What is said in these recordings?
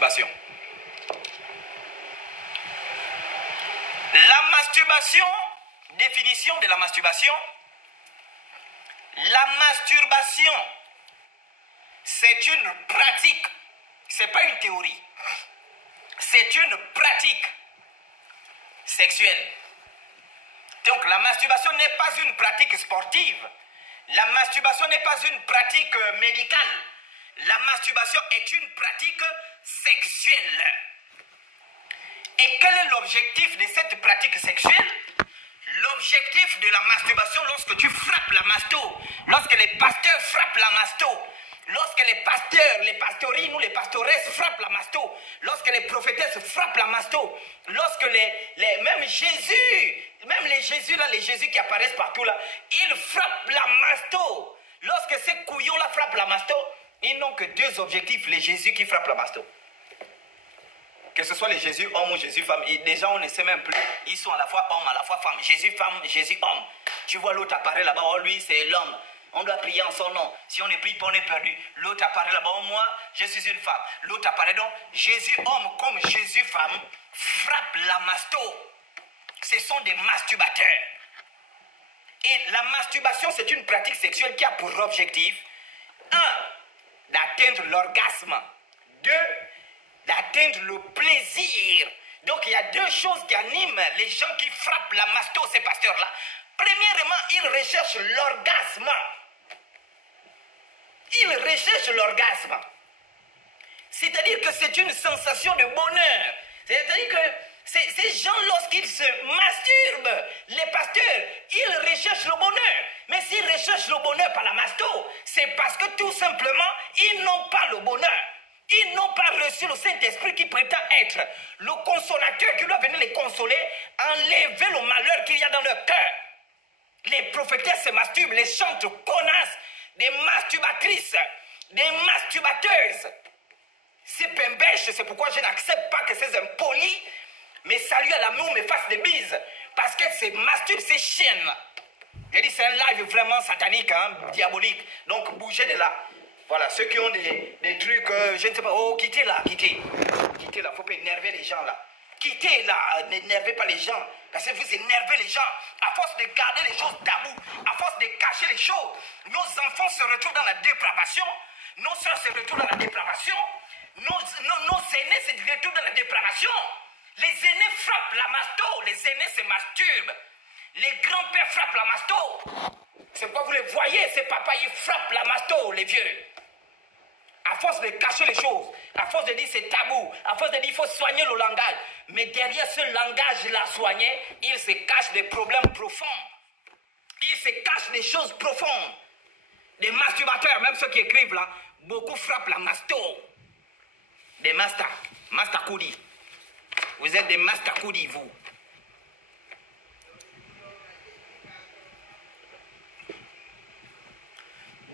masturbation. La masturbation, définition de la masturbation. La masturbation, c'est une pratique, c'est pas une théorie. C'est une pratique sexuelle. Donc la masturbation n'est pas une pratique sportive. La masturbation n'est pas une pratique médicale. La masturbation est une pratique sexuelle. Et quel est l'objectif de cette pratique sexuelle? L'objectif de la masturbation, lorsque tu frappes la masto, lorsque les pasteurs frappent la masto, lorsque les pasteurs, les pastorines ou les pastoresses frappent la masto, lorsque les prophétesses frappent la masto, lorsque même Jésus, même les Jésus là, les Jésus qui apparaissent partout là, ils frappent la masto. Lorsque ces couillons là frappent la masto, ils n'ont que deux objectifs, les Jésus qui frappent la masto. Que ce soit les Jésus homme ou Jésus femme, et déjà on ne sait même plus, ils sont à la fois homme, à la fois femme, Jésus femme, Jésus homme. Tu vois l'autre apparaît là-bas, oh lui c'est l'homme. On doit prier en son nom. Si on ne prie pas, on est perdu. L'autre apparaît là-bas, oh, moi, je suis une femme. L'autre apparaît donc, Jésus homme comme Jésus femme, frappe la masto. Ce sont des masturbateurs. Et la masturbation, c'est une pratique sexuelle qui a pour objectif, 1, d'atteindre l'orgasme. 2, d'atteindre le plaisir. Donc il y a deux choses qui animent les gens qui frappent la masto, ces pasteurs-là. Premièrement, ils recherchent l'orgasme. Ils recherchent l'orgasme. C'est-à-dire que c'est une sensation de bonheur. C'est-à-dire que ces gens, lorsqu'ils se masturbent, les pasteurs, ils recherchent le bonheur. Mais s'ils recherchent le bonheur par la masto, c'est parce que tout simplement, ils n'ont pas le bonheur. Ils n'ont pas reçu le Saint-Esprit qui prétend être le consolateur qui doit venir les consoler, enlever le malheur qu'il y a dans leur cœur. Les prophétesses se masturbent, les chantes connasses, des masturbatrices, des masturbateuses. C'est pembèche, c'est pourquoi je n'accepte pas que ces impolis me saluent à l'amour, me fassent des bises. Parce qu'elles se masturbent, ces chiennes. J'ai dit, c'est un live vraiment satanique, hein, diabolique. Donc bougez de là. Voilà, ceux qui ont des trucs, je ne sais pas, oh, quittez là, quittez. Quittez là, il ne faut pas énerver les gens là. Quittez là, n'énervez pas les gens. Parce que vous énervez les gens. À force de garder les choses tabous, à force de cacher les choses, nos enfants se retrouvent dans la dépravation, nos soeurs se retrouvent dans la dépravation, nos aînés se retrouvent dans la dépravation. Les aînés frappent la masto, les aînés se masturbent. Les grands-pères frappent la masto. C'est pourquoi vous les voyez, ces papas, ils frappent la masto, les vieux. À force de cacher les choses, à force de dire c'est tabou, à force de dire il faut soigner le langage. Mais derrière ce langage-là soigné, il se cache des problèmes profonds. Il se cache des choses profondes. Des masturbateurs, même ceux qui écrivent là, beaucoup frappent la masto. Des mastakoudi. Vous êtes des mastakoudi, vous.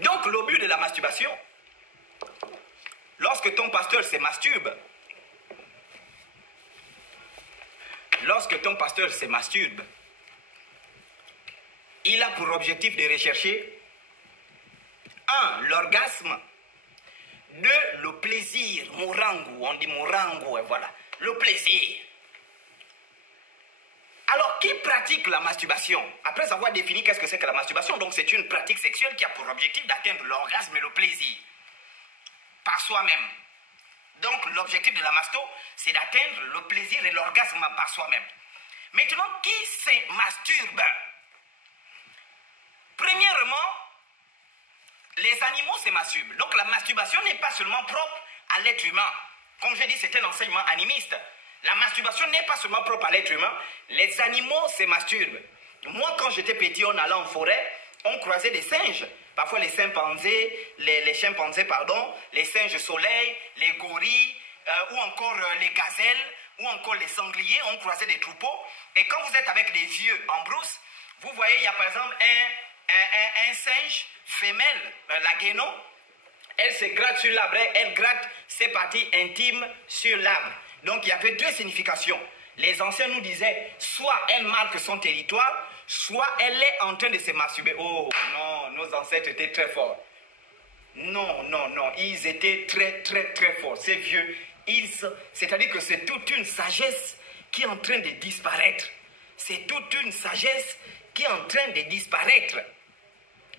Donc le but de la masturbation, lorsque ton pasteur se masturbe, il a pour objectif de rechercher 1, l'orgasme, 2, le plaisir, morango, on dit morango, et voilà, le plaisir. Alors, qui pratique la masturbation? Après avoir défini qu'est-ce que c'est que la masturbation, donc c'est une pratique sexuelle qui a pour objectif d'atteindre l'orgasme et le plaisir par soi-même. Donc, l'objectif de la masto, c'est d'atteindre le plaisir et l'orgasme par soi-même. Maintenant, qui se masturbe? Premièrement, les animaux se masturbent. Donc, la masturbation n'est pas seulement propre à l'être humain. Comme je dis, c'est un enseignement animiste. La masturbation n'est pas seulement propre à l'être humain. Les animaux se masturbent. Moi, quand j'étais petit, on allait en forêt, on croisait des singes. Parfois les chimpanzés, les singes soleil, les gorilles, ou encore les gazelles, ou encore les sangliers, on croisait des troupeaux. Et quand vous êtes avec des vieux en brousse, vous voyez, il y a par exemple un singe femelle, la guénon. Elle se gratte sur l'arbre, elle gratte ses parties intimes sur l'arbre. Donc il y avait deux significations. Les anciens nous disaient, soit elle marque son territoire, soit elle est en train de se masturber. Oh non, nos ancêtres étaient très forts. Non, ils étaient très forts. Ces vieux, C'est-à-dire que c'est toute une sagesse qui est en train de disparaître. C'est toute une sagesse qui est en train de disparaître.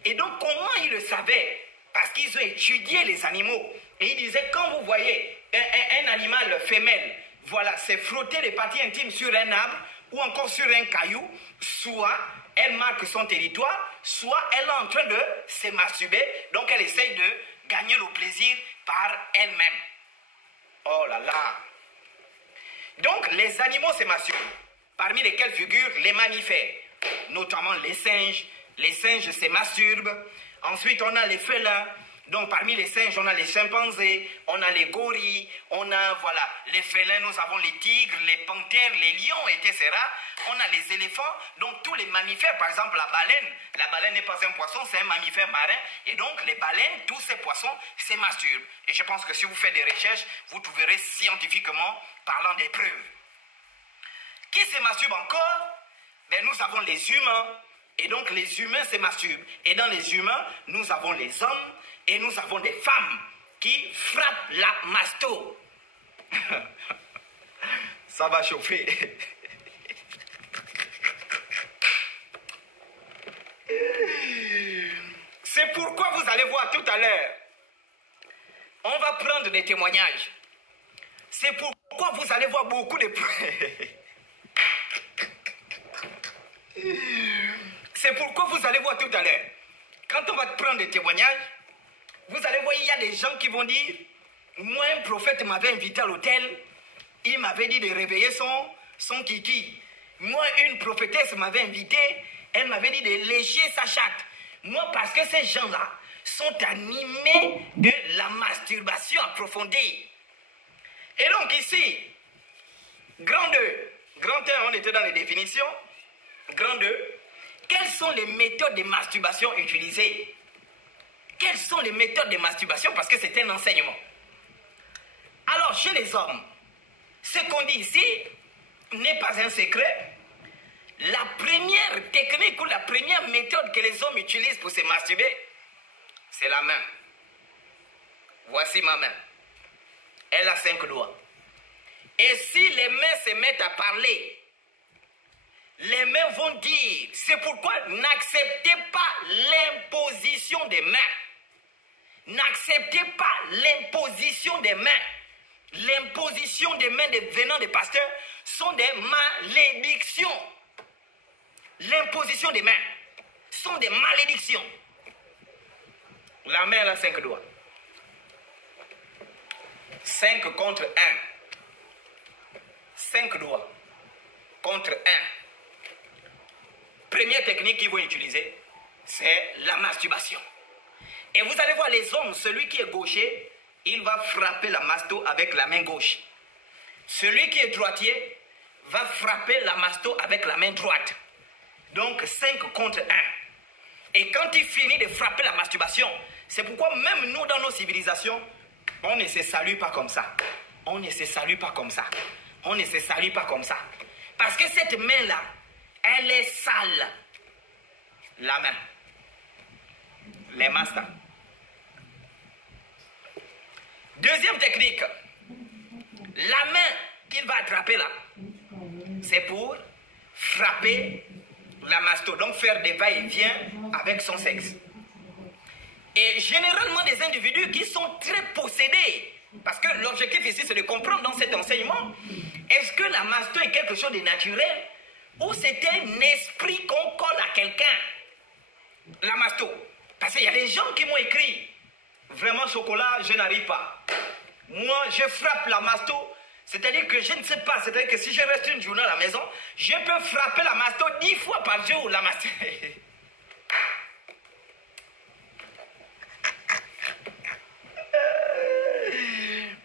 Et donc, comment ils le savaient? Parce qu'ils ont étudié les animaux. Et ils disaient, quand vous voyez un animal femelle, voilà, c'est frotter les parties intimes sur un arbre ou encore sur un caillou, soit elle marque son territoire, soit elle est en train de se masturber, donc elle essaye de gagner le plaisir par elle-même. Oh là là! Donc, les animaux se masturbent, parmi lesquels figurent les mammifères, notamment les singes. Les singes se masturbent. Ensuite, on a les félins. Donc, parmi les singes, on a les chimpanzés, on a les gorilles, on a, voilà, les félins, nous avons les tigres, les panthères, les lions, etc. On a les éléphants, donc tous les mammifères, par exemple la baleine n'est pas un poisson, c'est un mammifère marin, et donc les baleines, tous ces poissons se masturbent. Et je pense que si vous faites des recherches, vous trouverez scientifiquement parlant des preuves. Qui se masturbe encore? Ben, nous avons les humains, et donc les humains se masturbent. Et dans les humains, nous avons les hommes, et nous avons des femmes qui frappent la masto. Ça va chauffer. C'est pourquoi vous allez voir tout à l'heure. On va prendre des témoignages. C'est pourquoi vous allez voir beaucoup de preuves. C'est pourquoi vous allez voir tout à l'heure. Quand on va prendre des témoignages, vous allez voir, il y a des gens qui vont dire, moi, un prophète m'avait invité à l'hôtel, il m'avait dit de réveiller son kiki. Moi, une prophétesse m'avait invité, elle m'avait dit de lécher sa chatte. Moi, parce que ces gens-là sont animés de la masturbation approfondie. Et donc ici, grand 2, grand 1, on était dans les définitions. Grand 2, quelles sont les méthodes de masturbation utilisées? Quelles sont les méthodes de masturbation? Parce que c'est un enseignement. Alors, chez les hommes, ce qu'on dit ici n'est pas un secret. La première technique ou la première méthode que les hommes utilisent pour se masturber, c'est la main. Voici ma main. Elle a 5 doigts. Et si les mains se mettent à parler, les mains vont dire, c'est pourquoi n'acceptez pas l'imposition des mains. N'acceptez pas l'imposition des mains. L'imposition des mains venant des pasteurs sont des malédictions. L'imposition des mains sont des malédictions. La main, elle a 5 doigts. 5 contre 1. 5 doigts contre 1. Première technique qu'ils vont utiliser, c'est la masturbation. Et vous allez voir les hommes, celui qui est gaucher, il va frapper la masto avec la main gauche. Celui qui est droitier va frapper la masto avec la main droite. Donc 5 contre 1. Et quand il finit de frapper la masturbation, c'est pourquoi même nous dans nos civilisations, on ne se salue pas comme ça. On ne se salue pas comme ça. On ne se salue pas comme ça. Parce que cette main-là, elle est sale. La main. Les masters. Deuxième technique. La main qu'il va attraper là, c'est pour frapper la masto. Donc faire des va-et-vient avec son sexe. Et généralement des individus qui sont très possédés. Parce que l'objectif ici, c'est de comprendre dans cet enseignement, est-ce que la masto est quelque chose de naturel ou c'est un esprit qu'on colle à quelqu'un? La masto. Parce qu'il y a des gens qui m'ont écrit, vraiment chocolat, je n'arrive pas. Moi, je frappe la masto, c'est-à-dire que je ne sais pas, c'est-à-dire que si je reste une journée à la maison, je peux frapper la masto 10 fois par jour, la masto.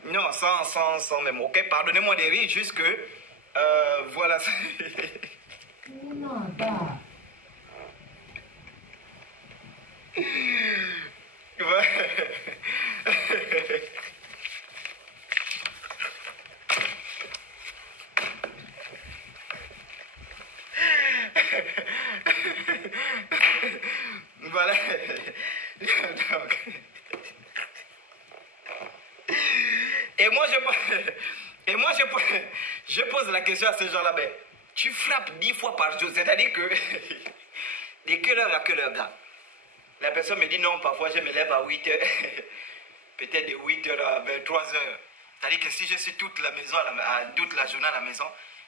Non, sans me moquer, pardonnez-moi de rire, juste que, voilà. Voilà. Donc. Et moi, question à ce genre-là, ben, tu frappes 10 fois par jour. C'est-à-dire que, de quelle heure à quelle heure, gars? La personne me dit non, parfois je me lève à 8 heures. Peut-être de 8 heures à 23 heures. C'est-à-dire que si je suis toute la maison, toute la journée à la maison,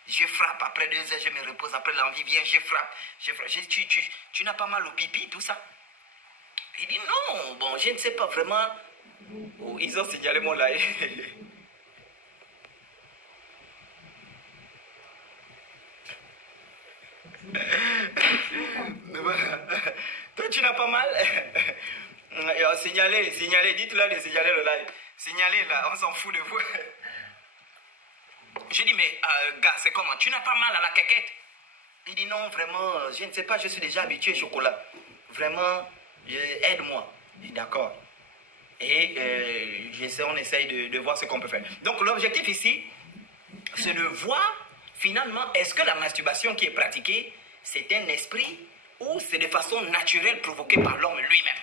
je frappe. Après 2 heures, je me repose. Après l'envie vient, je frappe. Tu n'as pas mal au pipi, tout ça? Il dit non, bon, je ne sais pas vraiment. Oh, ils ont signalé mon live. Toi, tu n'as pas mal. Signalez, dites-leur de signaler le live. Signalez là, on s'en fout de vous. Je dis, mais gars, c'est comment? Tu n'as pas mal à la caquette? Il dit, non, vraiment, je ne sais pas, je suis déjà habitué au chocolat. Vraiment, aide-moi. Je dis, d'accord. Et on essaye de voir ce qu'on peut faire. Donc, l'objectif ici, c'est de voir, finalement, est-ce que la masturbation qui est pratiquée, c'est un esprit ou c'est de façon naturelle provoquée par l'homme lui-même.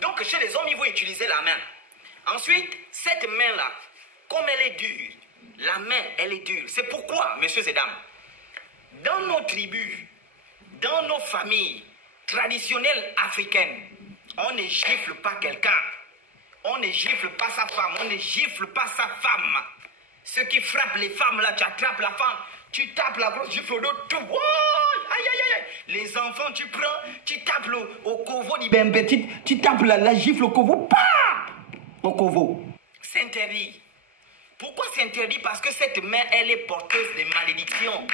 Donc, chez les hommes, ils vont utiliser la main. Ensuite, cette main-là, comme elle est dure, la main, elle est dure. C'est pourquoi, messieurs et dames, dans nos tribus, dans nos familles traditionnelles africaines, on ne gifle pas quelqu'un. On ne gifle pas sa femme. On ne gifle pas sa femme. Ce qui frappe les femmes, là, tu attrapes la femme, tu tapes la grosse gifle au dos, tout. Oh, aïe, aïe, aïe. Les enfants, tu prends, tu tapes au covo d'Ibembe, tu tapes la gifle au covo, pas au covo. C'est interdit. Pourquoi c'est interdit? Parce que cette main, elle est porteuse de malédictions.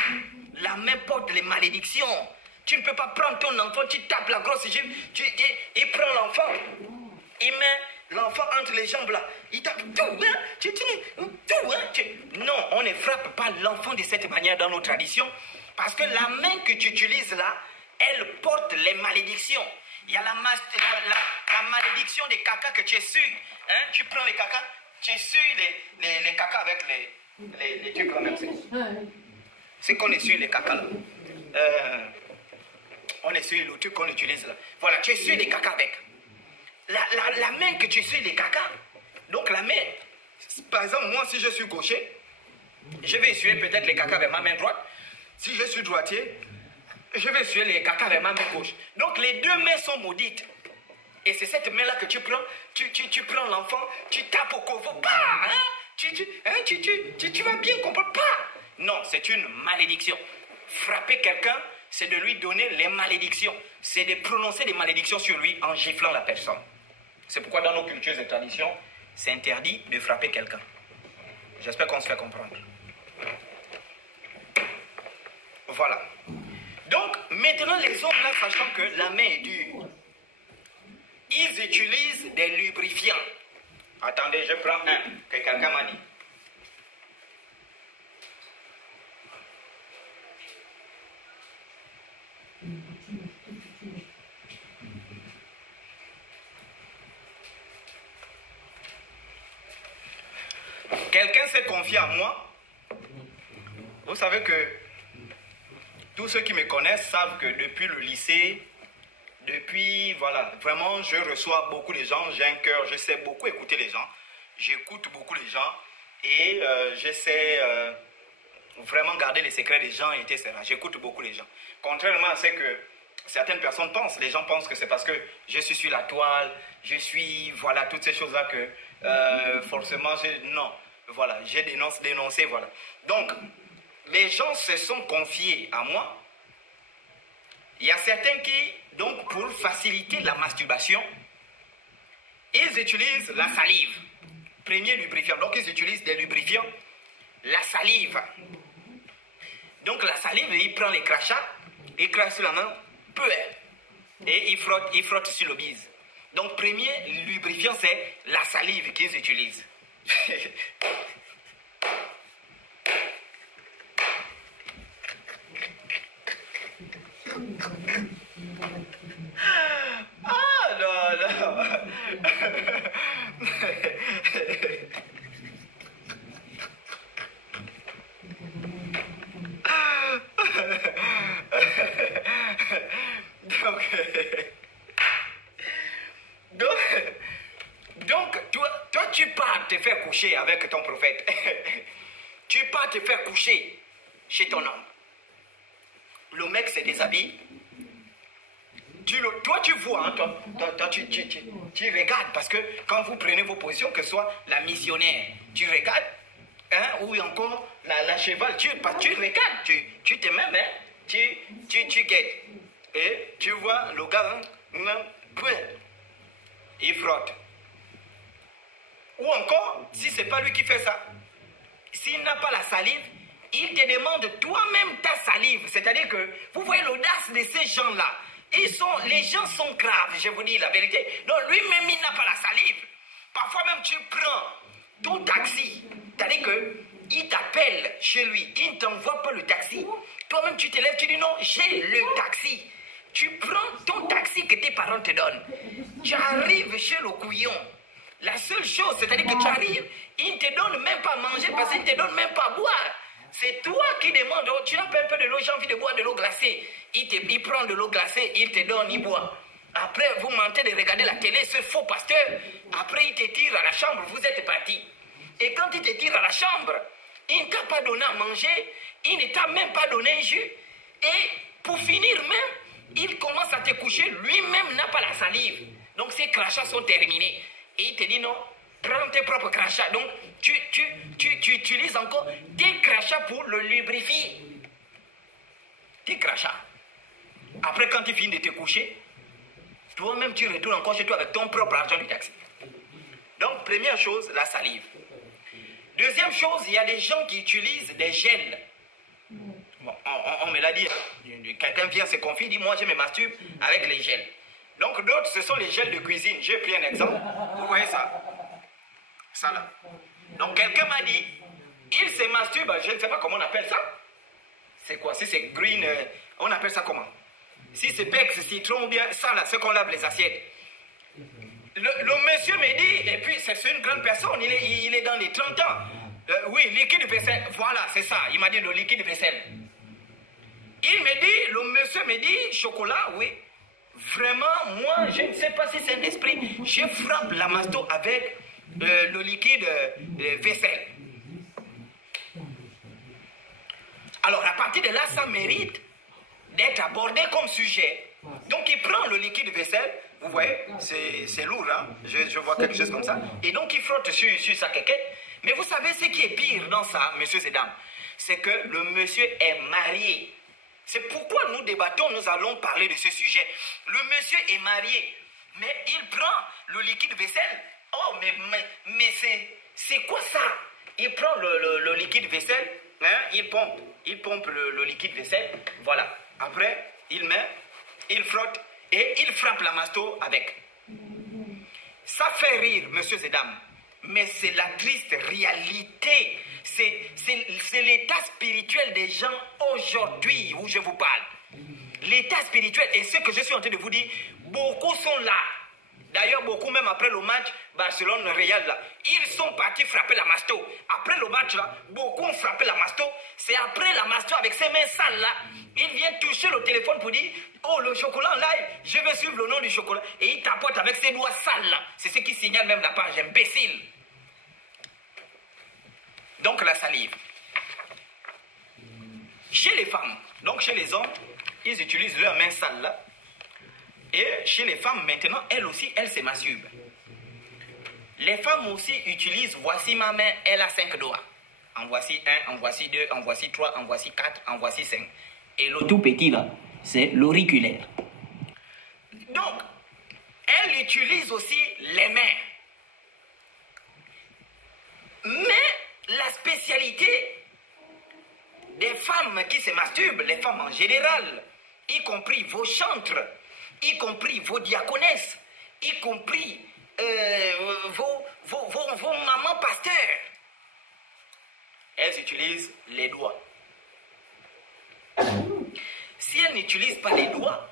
La main porte les malédictions. Tu ne peux pas prendre ton enfant, tu tapes la grosse gifle, il prend l'enfant, il met l'enfant entre les jambes là, il tape tout, hein, Non, on ne frappe pas l'enfant de cette manière dans nos traditions, parce que la main que tu utilises là, elle porte les malédictions. Il y a la malédiction des caca que tu essuies. Hein? Tu prends les caca, tu essuies les caca avec les trucs quand même. C'est qu'on essuie les caca là. On essuie le truc qu'on utilise là. Voilà, tu essuies les caca avec. La main que tu essuies les caca. Donc la main, par exemple, moi si je suis gaucher, je vais essuyer peut-être les caca avec ma main droite. Si je suis droitier, je vais essuyer les caca avec ma main gauche. Donc les deux mains sont maudites. Et c'est cette main-là que tu prends, tu prends l'enfant, tu tapes au covo, pas, hein? Tu vas bien comprendre, pas. Non, c'est une malédiction. Frapper quelqu'un, c'est de lui donner les malédictions. C'est de prononcer des malédictions sur lui en giflant la personne. C'est pourquoi dans nos cultures et traditions, c'est interdit de frapper quelqu'un. J'espère qu'on se fait comprendre. Voilà. Donc, maintenant, les hommes, là, sachant que la main est dure, ils utilisent des lubrifiants. Attendez, je prends un que quelqu'un m'a dit. Quelqu'un s'est confié à moi. Vous savez que tous ceux qui me connaissent savent que depuis le lycée, voilà, vraiment, je reçois beaucoup de gens, j'ai un cœur, je sais beaucoup écouter les gens, j'écoute beaucoup les gens et je sais vraiment garder les secrets des gens, etc. J'écoute beaucoup les gens. Contrairement à ce que certaines personnes pensent, les gens pensent que c'est parce que je suis sur la toile, je suis, voilà, toutes ces choses-là que forcément, non, voilà, j'ai dénoncé, voilà. Donc, les gens se sont confiés à moi. Il y a certains qui, donc pour faciliter la masturbation, ils utilisent la salive. Premier lubrifiant. Donc ils utilisent des lubrifiants. La salive. Donc la salive, il prend les crachats, il crache sur la main, peu, et il frotte sur le bise. Donc premier lubrifiant, c'est la salive qu'ils utilisent. Ah non, non. Donc, toi, tu pars te faire coucher avec ton prophète. Tu pars te faire coucher coucher chez ton homme. Le mec se déshabille. Toi, tu vois, hein, toi, tu regardes, parce que quand vous prenez vos positions, que ce soit la missionnaire, tu regardes, hein, ou encore la cheval, tu regardes, tu te mets, hein, tu guettes. Et tu vois le gars, hein, il frotte. Ou encore, si ce n'est pas lui qui fait ça, s'il n'a pas la salive, il te demande toi-même ta salive. C'est-à-dire que, vous voyez l'audace de ces gens-là. Les gens sont graves, je vous dis la vérité. Donc lui-même, il n'a pas la salive. Parfois même, tu prends ton taxi. C'est-à-dire qu'il t'appelle chez lui, il ne t'envoie pas le taxi. Toi-même, tu te lèves, tu dis non, j'ai le taxi. Tu prends ton taxi que tes parents te donnent. Tu arrives chez le couillon. La seule chose, c'est-à-dire que tu arrives, il ne te donne même pas à manger parce qu'il ne te donne même pas à boire. C'est toi qui demandes, oh, tu n'as pas un peu de l'eau, j'ai envie de boire de l'eau glacée. Il prend de l'eau glacée, il te donne, il boit. Après, vous mentez de regarder la télé, ce faux pasteur. Après, il te tire à la chambre, vous êtes parti. Et quand il te tire à la chambre, il ne t'a pas donné à manger, il ne t'a même pas donné un jus. Et pour finir même, il commence à te coucher, lui-même n'a pas la salive. Donc ses crachats sont terminés. Et il te dit non, prends tes propres crachats. Donc tu utilises encore tes crachats pour le lubrifier. Tes crachats. Après, quand tu finis de te coucher, toi-même tu retournes encore chez toi avec ton propre argent du taxi. Donc, première chose, la salive. Deuxième chose, il y a des gens qui utilisent des gels. Bon, on me l'a dit. Quelqu'un vient se confier, dit moi je me masturbe avec les gels. Donc d'autres, ce sont les gels de cuisine. J'ai pris un exemple. Vous voyez ça? Ça là. Donc quelqu'un m'a dit, il se masturbe, je ne sais pas comment on appelle ça. C'est quoi? Si c'est green, on appelle ça comment? Si c'est pex, citron ou bien ça là, ce qu'on lave les assiettes. Le monsieur me dit, et puis c'est une grande personne, il est dans les 30 ans. Oui, liquide vaisselle, voilà, c'est ça. Il m'a dit le liquide vaisselle. Il me dit, le monsieur me dit, chocolat, oui. Vraiment, moi, je ne sais pas si c'est un esprit. Je frappe la masto avec le liquide vaisselle. Alors, à partir de là, ça mérite d'être abordé comme sujet. Donc, il prend le liquide vaisselle. Vous voyez, c'est lourd, hein? Je vois quelque chose comme ça. Et donc, il frotte sur sa quéquette. Mais vous savez ce qui est pire dans ça, messieurs et dames? C'est que le monsieur est marié. C'est pourquoi nous débattons, nous allons parler de ce sujet. Le monsieur est marié, mais il prend le liquide vaisselle. Oh, mais c'est quoi ça? Il prend le liquide vaisselle, hein? Il pompe le liquide vaisselle. Voilà. Après, il met, il frotte et il frappe la masto avec. Ça fait rire, messieurs et dames. Mais c'est la triste réalité. C'est l'état spirituel des gens aujourd'hui où je vous parle. L'état spirituel, et ce que je suis en train de vous dire, beaucoup sont là. D'ailleurs, beaucoup même après le match Barcelone-Real, là, ils sont partis frapper la masto. Après le match, là, beaucoup ont frappé la masto. C'est après la masto, avec ses mains sales, là, il vient toucher le téléphone pour dire « Oh, le chocolat en live, je vais suivre le nom du chocolat. » Et il tapote avec ses doigts sales, là. C'est ce qui signale même la page, imbécile. Donc, la salive. Chez les femmes, donc chez les hommes, ils utilisent leurs mains sales, là. Et chez les femmes, maintenant, elles aussi, elles se masturbent. Les femmes aussi utilisent, voici ma main, elle a 5 doigts. En voici 1, en voici 2, en voici 3, en voici 4, en voici 5. Et le tout petit là, c'est l'auriculaire. Donc, elles utilisent aussi les mains. Mais la spécialité des femmes qui se masturbent, les femmes en général, y compris vos chantres, y compris vos diaconesses, y compris vos mamans pasteurs, elles utilisent les doigts. Si elles n'utilisent pas les doigts,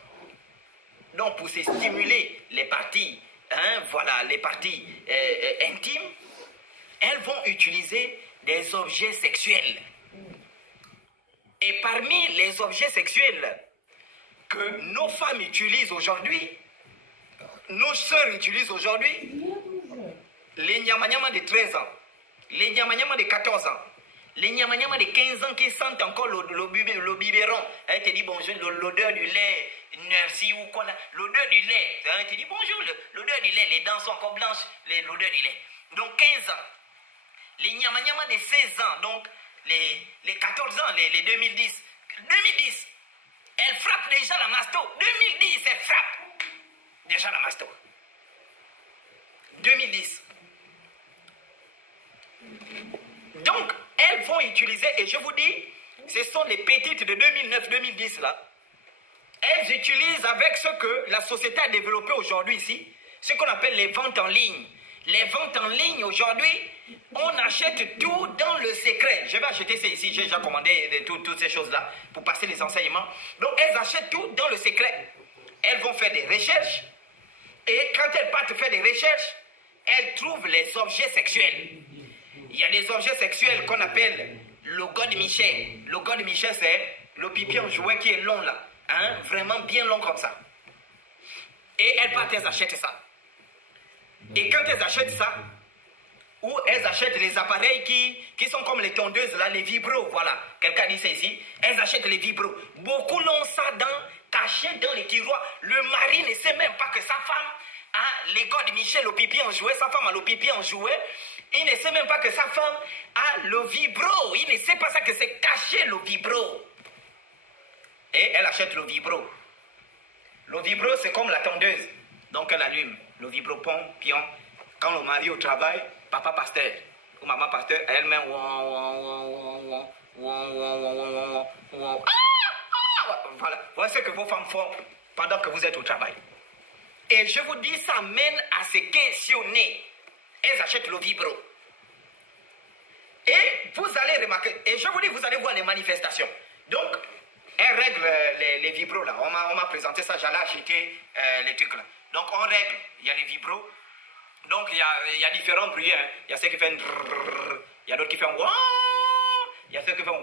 donc pour se stimuler les parties, hein, voilà, les parties intimes, elles vont utiliser des objets sexuels. Et parmi les objets sexuels que nos femmes utilisent aujourd'hui, nos sœurs utilisent aujourd'hui, les nyamanyama de 13 ans, les nyamanyama de 14 ans, Les nyama-nyama de 15 ans qui sentent encore le biberon. Elle te dit bonjour, l'odeur du lait, merci ou quoi là. L'odeur du lait. Elle te dit bonjour, l'odeur du lait. Les dents sont encore blanches, l'odeur du lait. Donc 15 ans. Les nyama-nyama de 16 ans, donc les 14 ans, les 2010. 2010, elle frappe déjà la masto. 2010, elle frappe déjà la masto. 2010. Donc, elles vont utiliser, et je vous dis, ce sont les petites de 2009-2010 là. Elles utilisent avec ce que la société a développé aujourd'hui ici, ce qu'on appelle les ventes en ligne. Les ventes en ligne aujourd'hui, on achète tout dans le secret. Je vais acheter ça ici, j'ai déjà commandé toutes ces choses-là pour passer les enseignements. Donc, elles achètent tout dans le secret. Elles vont faire des recherches, et quand elles partent faire des recherches, elles trouvent les objets sexuels. Il y a des objets sexuels qu'on appelle le God Michel. Le God Michel, c'est le pipi en jouet qui est long là. Hein? Vraiment bien long comme ça. Et elles partent, elles achètent ça. Et quand elles achètent ça, ou elles achètent les appareils qui sont comme les tondeuses là, les vibros, voilà. Quelqu'un dit ça ici. Elles achètent les vibros. Beaucoup l'ont ça caché dans les tiroirs. Le mari ne sait même pas que sa femme a les God Michel au pipi en jouet. Sa femme a le pipi en jouet. Il ne sait même pas que sa femme a le vibro. Il ne sait pas ça que c'est caché le vibro. Et elle achète le vibro. Le vibro, c'est comme la tondeuse. Donc elle allume le vibro pion. Quand le mari au travail, papa pasteur ou maman pasteur, elle met voilà. Voilà ce que vos femmes font pendant que vous êtes au travail. Et je vous dis, ça mène à se questionner. Elles achètent le vibro. Et vous allez remarquer, et je vous dis, vous allez voir les manifestations. Donc, elles règlent les vibros là. On m'a présenté ça, j'allais acheter les trucs là. Donc, on règle, il y a les vibros. Donc, il y a différents bruits. Hein. Il y a ceux qui font il y a d'autres qui font il y a ceux qui font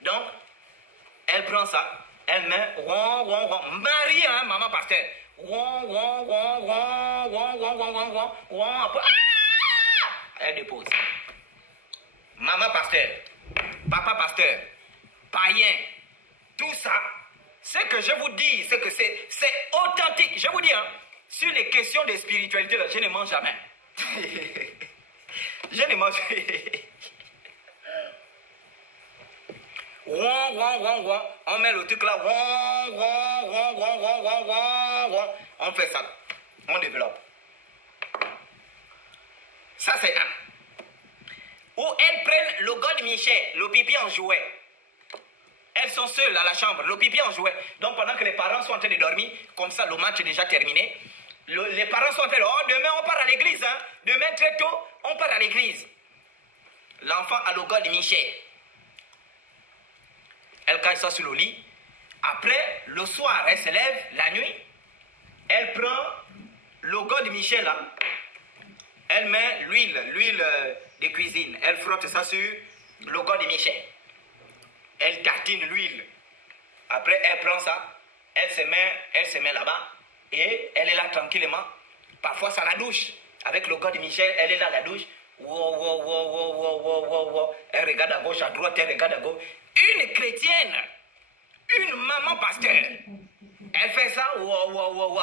Donc, elle prend ça, elle met Marie, hein, maman pasteur. Elle dépose. Maman pasteur, papa pasteur, païen, tout ça, ce que je vous dis, c'est que c'est authentique. Je vous dis, hein, sur les questions de spiritualité, là, je ne mange jamais. Je ne mange jamais. On met le truc là, on fait ça, on développe. Ça c'est un. Ou elles prennent le God Michel, le pipi en jouet. Elles sont seules à la chambre, le pipi en jouet. Donc pendant que les parents sont en train de dormir, comme ça le match est déjà terminé, les parents sont en train de dire, oh demain on part à l'église, hein? Demain très tôt, on part à l'église. L'enfant a le God Michel. Elle cache ça sur le lit. Après, le soir, elle se lève, la nuit, elle prend le God Michel là. Elle met l'huile de cuisine. Elle frotte ça sur le God Michel. Elle tartine l'huile. Après, elle prend ça. Elle se met là-bas. Et elle est là tranquillement. Parfois, ça la douche. Avec le God Michel, elle est là à la douche. Elle regarde à gauche, à droite, elle regarde à gauche. Une chrétienne, une maman pasteur, elle fait ça,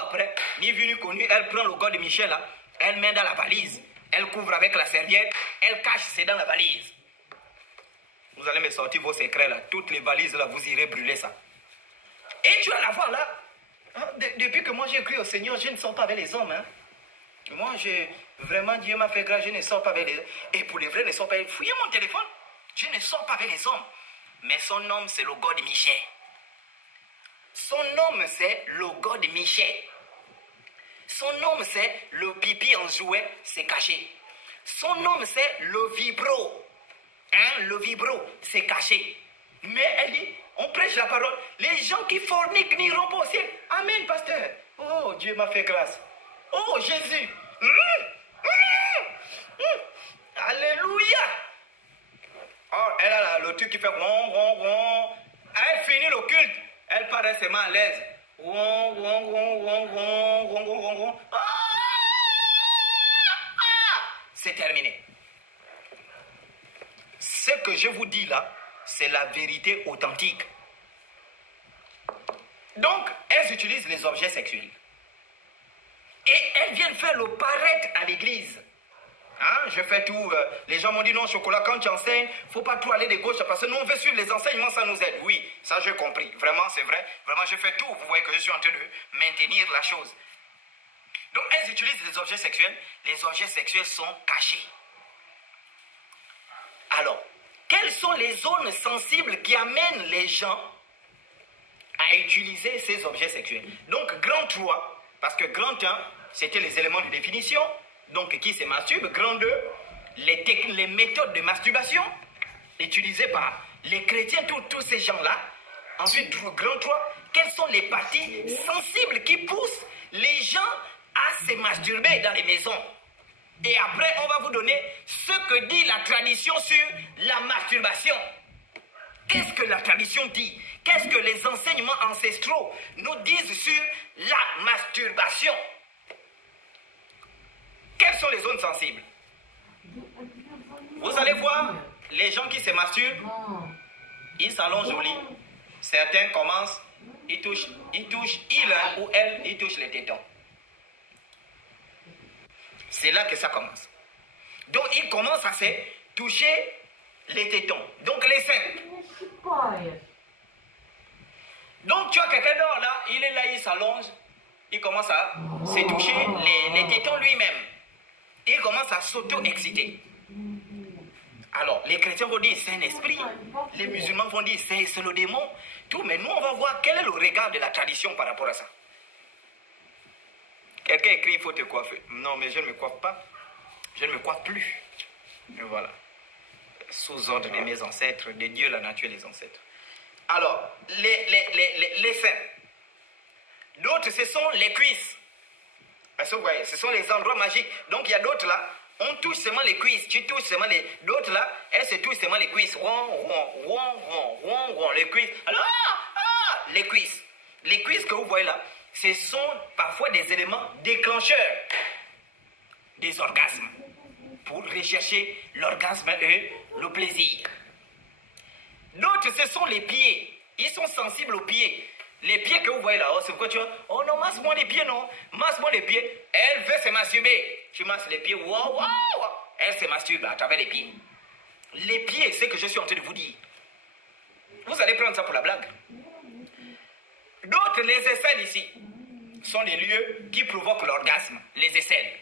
après, ni vu ni connu, elle prend le God Michel là, elle met dans la valise, elle couvre avec la serviette, elle cache, c'est dans la valise. Vous allez me sortir vos secrets là, toutes les valises là, vous irez brûler ça. Et tu vas la voir là, hein, depuis que moi j'ai cru au Seigneur, je ne sors pas avec les hommes. Hein. Moi, vraiment, Dieu m'a fait grâce, je ne sors pas avec les hommes. Et pour les vrais, je ne sors pas avec... Fouillez mon téléphone, je ne sors pas avec les hommes. Mais son nom, c'est le God Michel. Son nom, c'est le God Michel. Son nom, c'est le pipi en jouet, c'est caché. Son nom, c'est le vibro. Hein, le vibro, c'est caché. Mais elle dit, on prêche la parole. Les gens qui forniquent n'iront pas au ciel. Amen, pasteur. Oh, Dieu m'a fait grâce. Oh, Jésus. Alléluia. Oh, elle a le truc qui fait Elle finit le culte. Elle paraît seulement à l'aise. C'est terminé. Ce que je vous dis là, c'est la vérité authentique. Donc, elles utilisent les objets sexuels. Et elles viennent faire le paraître à l'église. Hein, je fais tout. Les gens m'ont dit non, chocolat, quand tu enseignes, il ne faut pas trop aller de gauche parce que nous, on veut suivre les enseignements, ça nous aide. Oui, ça j'ai compris. Vraiment, c'est vrai. Vraiment, je fais tout. Vous voyez que je suis en train de maintenir la chose. Donc, elles utilisent les objets sexuels. Les objets sexuels sont cachés. Alors, quelles sont les zones sensibles qui amènent les gens à utiliser ces objets sexuels? Donc, grand 3, parce que grand 1, c'était les éléments de définition. Donc, qui se masturbe. Grand 2, les méthodes de masturbation utilisées par les chrétiens, tous ces gens-là. Ensuite, grand 3, quelles sont les parties sensibles qui poussent les gens à se masturber dans les maisons? Et après, on va vous donner ce que dit la tradition sur la masturbation. Qu'est-ce que la tradition dit? Qu'est-ce que les enseignements ancestraux nous disent sur la masturbation? Quelles sont les zones sensibles? Vous allez voir, les gens qui se masturbent, ils s'allongent au lit. Certains commencent, ils touchent, il ou elle, ils touchent les tétons. C'est là que ça commence. Donc, ils commencent à se toucher les tétons. Donc, les seins. Donc, tu as quelqu'un dehors là, il est là, il s'allonge, il commence à se toucher les tétons lui-même. Il commence à s'auto-exciter. Alors, les chrétiens vont dire c'est un esprit, les musulmans vont dire c'est le démon, tout, mais nous on va voir quel est le regard de la tradition par rapport à ça. Quelqu'un écrit il faut te coiffer. Non, mais je ne me coiffe pas, je ne me coiffe plus. Et voilà. Sous ordre de mes ancêtres, de Dieu, la nature et les ancêtres. Alors, les seins. D'autres, ce sont les cuisses. Parce que vous voyez, ce sont les endroits magiques. Donc, il y a d'autres là, on touche seulement les cuisses. Tu touches seulement les... D'autres là, elles se touchent seulement les cuisses. Les cuisses. Alors, les cuisses. Les cuisses que vous voyez là, ce sont parfois des éléments déclencheurs des orgasmes. Pour rechercher l'orgasme et le plaisir. D'autres, ce sont les pieds. Ils sont sensibles aux pieds. Les pieds que vous voyez là, oh, c'est pourquoi tu vois, oh non, masse-moi les pieds, non, masse-moi les pieds. Elle veut se masturber. Tu masses les pieds, wow. Elle se masturbe à travers les pieds. Les pieds, c'est ce que je suis en train de vous dire. Vous allez prendre ça pour la blague. D'autres, les aisselles ici, sont les lieux qui provoquent l'orgasme, les aisselles.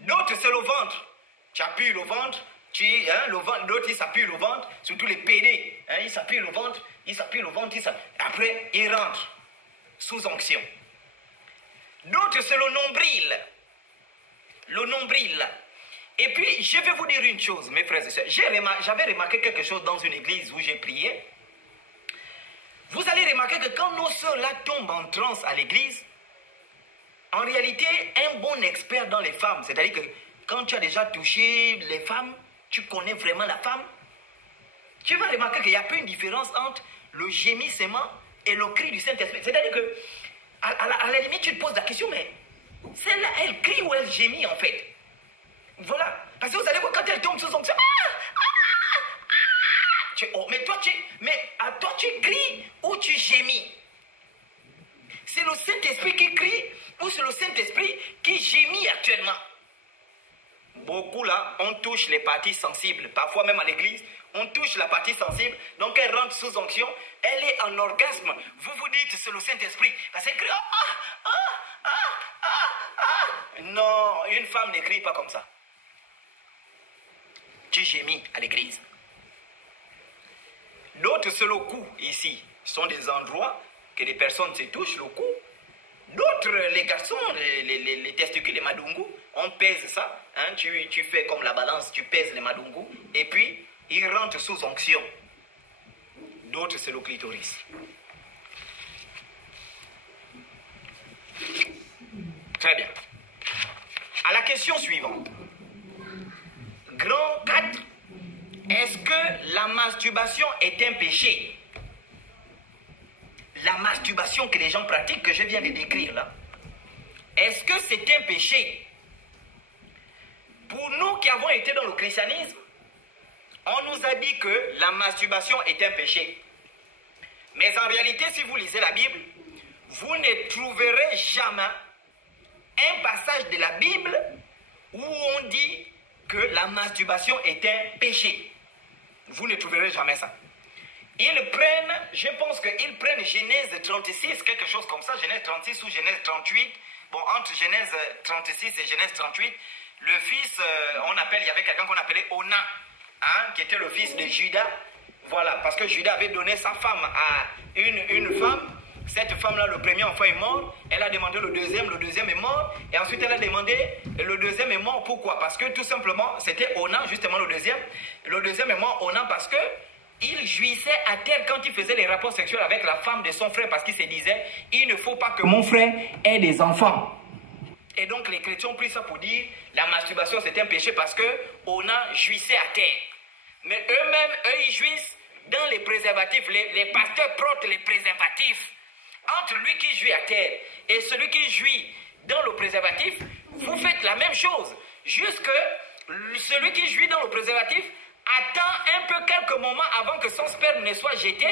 D'autres, c'est le ventre. Tu appuies le ventre, le ventre, d'autres, ils s'appuient le ventre, surtout les pédés. Ils s'appuient le ventre, après, ils rentrent sous onction. D'autres, c'est le nombril. Le nombril. Et puis, je vais vous dire une chose, mes frères et sœurs. J'avais remarqué quelque chose dans une église où j'ai prié. Vous allez remarquer que quand nos sœurs là tombent en transe à l'église, en réalité, un bon expert dans les femmes, c'est-à-dire que quand tu as déjà touché les femmes, tu connais vraiment la femme, tu vas remarquer qu'il n'y a plus une différence entre le gémissement et le cri du Saint-Esprit. C'est-à-dire que, à la limite, tu te poses la question, mais celle-là, elle crie ou elle gémit en fait? Voilà. Parce que vous allez voir quand elle tombe sous son... mais toi, tu cries ou tu gémis? C'est le Saint-Esprit qui crie ou c'est le Saint-Esprit qui gémit actuellement? Beaucoup là, on touche les parties sensibles. Parfois même à l'église, on touche la partie sensible. Donc elle rentre sous onction. Elle est en orgasme. Vous vous dites c'est le Saint-Esprit. Parce qu'elle crie. Non, une femme ne crie pas comme ça. Tu gémis à l'église. D'autres, c'est le cou ici. Ce sont des endroits que les personnes se touchent le cou. D'autres, les garçons, les testicules, les madungu, on pèse ça. Hein, tu fais comme la balance, tu pèses les madungu. Et puis, ils rentrent sous onction. D'autres, c'est le clitoris. Très bien. À la question suivante. Grand 4. Est-ce que la masturbation est un péché? La masturbation que les gens pratiquent, que je viens de décrire là, est-ce que c'est un péché? Pour nous qui avons été dans le christianisme, on nous a dit que la masturbation est un péché. Mais en réalité, si vous lisez la Bible, vous ne trouverez jamais un passage de la Bible où on dit que la masturbation est un péché. Vous ne trouverez jamais ça. Ils prennent, je pense qu'ils prennent Genèse 36, quelque chose comme ça, Genèse 36 ou Genèse 38. Bon, entre Genèse 36 et Genèse 38, le fils, il y avait quelqu'un qu'on appelait Onan, hein, qui était le fils de Judas. Voilà, parce que Judas avait donné sa femme à une femme. Cette femme-là, le premier enfant est mort. Elle a demandé le deuxième est mort. Et ensuite, elle a demandé, le deuxième est mort. Pourquoi? Parce que tout simplement, c'était Onan, justement le deuxième. Le deuxième est mort, Onan, parce que il jouissait à terre quand il faisait les rapports sexuels avec la femme de son frère, parce qu'il se disait, il ne faut pas que mon frère ait des enfants. Et donc, les chrétiens ont pris ça pour dire, la masturbation, c'est un péché parce que Onan jouissait à terre. Mais eux-mêmes, ils jouissent dans les préservatifs. Les pasteurs portent les préservatifs. Entre lui qui jouit à terre et celui qui jouit dans le préservatif, vous faites la même chose. Juste que celui qui jouit dans le préservatif attend un peu quelques moments avant que son sperme ne soit jeté,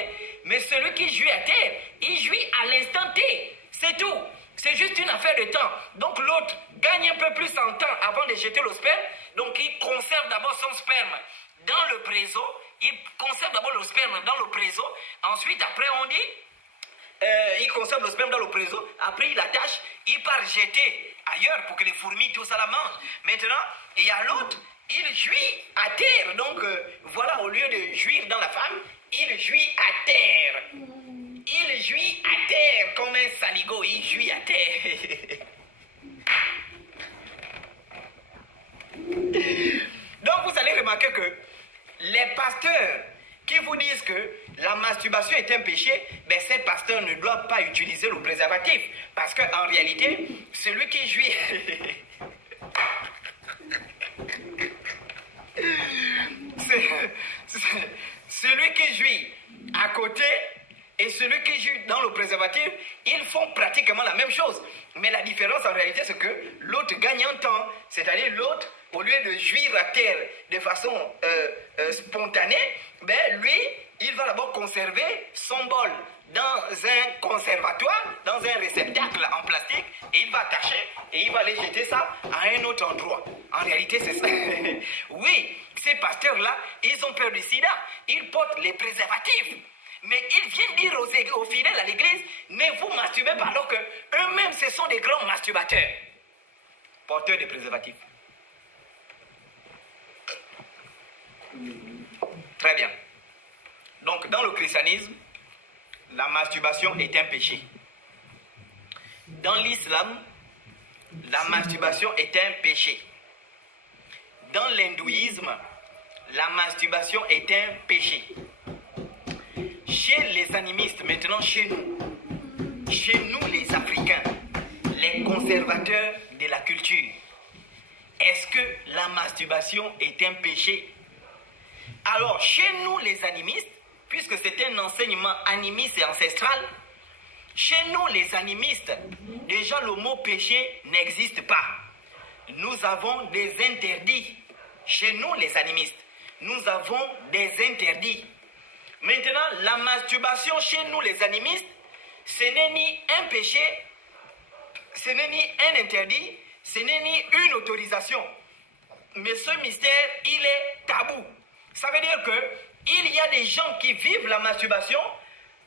mais celui qui jouit à terre, il jouit à l'instant T. C'est tout. C'est juste une affaire de temps. Donc l'autre gagne un peu plus en temps avant de jeter le sperme. Donc il conserve d'abord son sperme dans le préso. Il conserve d'abord le sperme dans le préso. Ensuite, après, on dit... il conserve le sperme dans le préso, après il attache, il part jeter ailleurs pour que les fourmis, tout ça la mangent. Maintenant, il y a l'autre, il jouit à terre. Donc voilà, au lieu de jouir dans la femme, il jouit à terre. Il jouit à terre comme un saligo, il jouit à terre. Donc vous allez remarquer que les pasteurs qui vous disent que la masturbation est un péché, ben ces pasteurs ne doivent pas utiliser le préservatif. Parce qu'en réalité, celui qui jouit... celui qui jouit à côté et celui qui joue dans le préservatif, ils font pratiquement la même chose. Mais la différence en réalité, c'est que l'autre gagne en temps. C'est-à-dire l'autre, au lieu de jouir à terre de façon spontanée, ben lui, il va d'abord conserver son bol dans un conservatoire, dans un réceptacle en plastique, et il va attacher et il va aller jeter ça à un autre endroit. En réalité, c'est ça. Oui, ces pasteurs-là, ils ont peur du sida. Ils portent les préservatifs. Mais ils viennent dire aux fidèles à l'église, ne vous masturbez pas, alors qu'eux-mêmes, ce sont des grands masturbateurs. Porteurs de préservatifs. Très bien. Donc, dans le christianisme, la masturbation est un péché. Dans l'islam, la masturbation est un péché. Dans l'hindouisme, la masturbation est un péché. Chez les animistes, maintenant chez nous les Africains, les conservateurs de la culture, est-ce que la masturbation est un péché? Alors, chez nous les animistes, puisque c'est un enseignement animiste et ancestral, chez nous les animistes, déjà le mot péché n'existe pas. Nous avons des interdits. Chez nous les animistes, nous avons des interdits. Maintenant, la masturbation chez nous les animistes, ce n'est ni un péché, ce n'est ni un interdit, ce n'est ni une autorisation. Mais ce mystère, il est tabou. Ça veut dire qu'il y a des gens qui vivent la masturbation,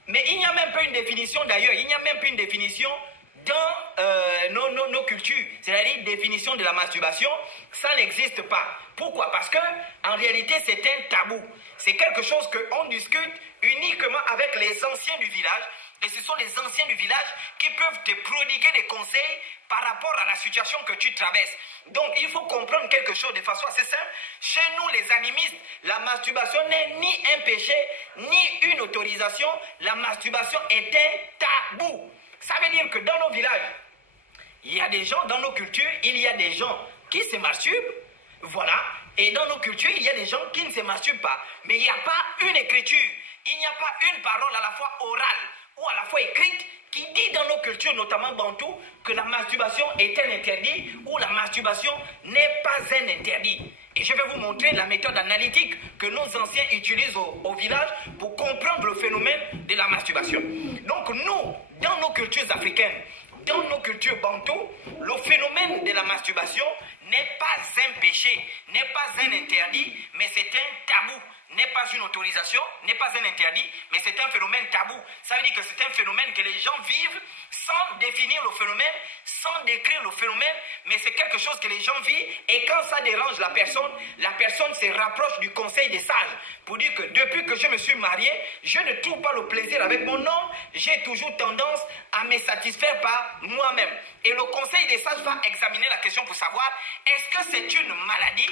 mais il n'y a même pas une définition d'ailleurs, il n'y a même pas une définition dans nos cultures, c'est-à-dire une définition de la masturbation, ça n'existe pas. Pourquoi? Parce que en réalité c'est un tabou. C'est quelque chose qu'on discute uniquement avec les anciens du village, et ce sont les anciens du village qui peuvent te prodiguer des conseils par rapport à la situation que tu traverses. Donc il faut comprendre quelque chose de façon assez simple. Chez nous les animistes, la masturbation n'est ni un péché, ni une autorisation. La masturbation est un tabou. Ça veut dire que dans nos villages, il y a des gens, dans nos cultures, il y a des gens qui se masturbent, voilà, et dans nos cultures, il y a des gens qui ne se masturbent pas. Mais il n'y a pas une écriture, il n'y a pas une parole à la fois orale ou à la fois écrite qui dit dans nos cultures, notamment bantou, que la masturbation est un interdit ou la masturbation n'est pas un interdit. Et je vais vous montrer la méthode analytique que nos anciens utilisent au village pour comprendre le phénomène de la masturbation. Donc nous, dans nos cultures africaines, dans nos cultures bantoues, le phénomène de la masturbation n'est pas un péché, n'est pas un interdit, mais c'est un tabou. N'est pas une autorisation, n'est pas un interdit, mais c'est un phénomène tabou. Ça veut dire que c'est un phénomène que les gens vivent sans définir le phénomène, sans décrire le phénomène, mais c'est quelque chose que les gens vivent et quand ça dérange la personne se rapproche du conseil des sages pour dire que depuis que je me suis marié, je ne trouve pas le plaisir avec mon homme, j'ai toujours tendance à me satisfaire par moi-même. Et le conseil des sages va examiner la question pour savoir est-ce que c'est une maladie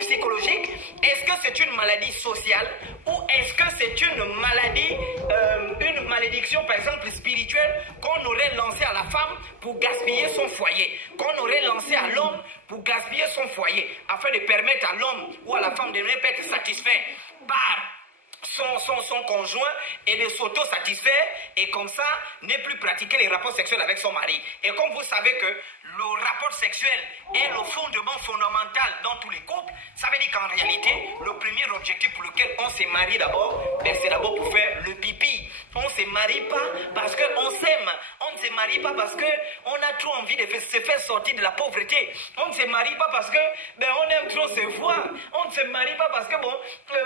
psychologique, est-ce que c'est une maladie sociale ou est-ce que c'est une maladie, une malédiction par exemple spirituelle qu'on aurait lancée à la femme pour gaspiller son foyer, qu'on aurait lancé à l'homme pour gaspiller son foyer, afin de permettre à l'homme ou à la femme de ne pas être satisfait par son conjoint et de s'auto-satisfaire et comme ça ne plus pratiquer les rapports sexuels avec son mari. Et comme vous savez que le rapport sexuel est le fondement fondamental dans tous les couples, ça veut dire qu'en réalité, le premier objectif pour lequel on se marie d'abord, c'est d'abord pour faire le pipi. On ne se marie pas parce qu'on s'aime, on ne se marie pas parce qu'on a trop envie de se faire sortir de la pauvreté, on ne se marie pas parce que on aime trop se voir, on ne se marie pas parce que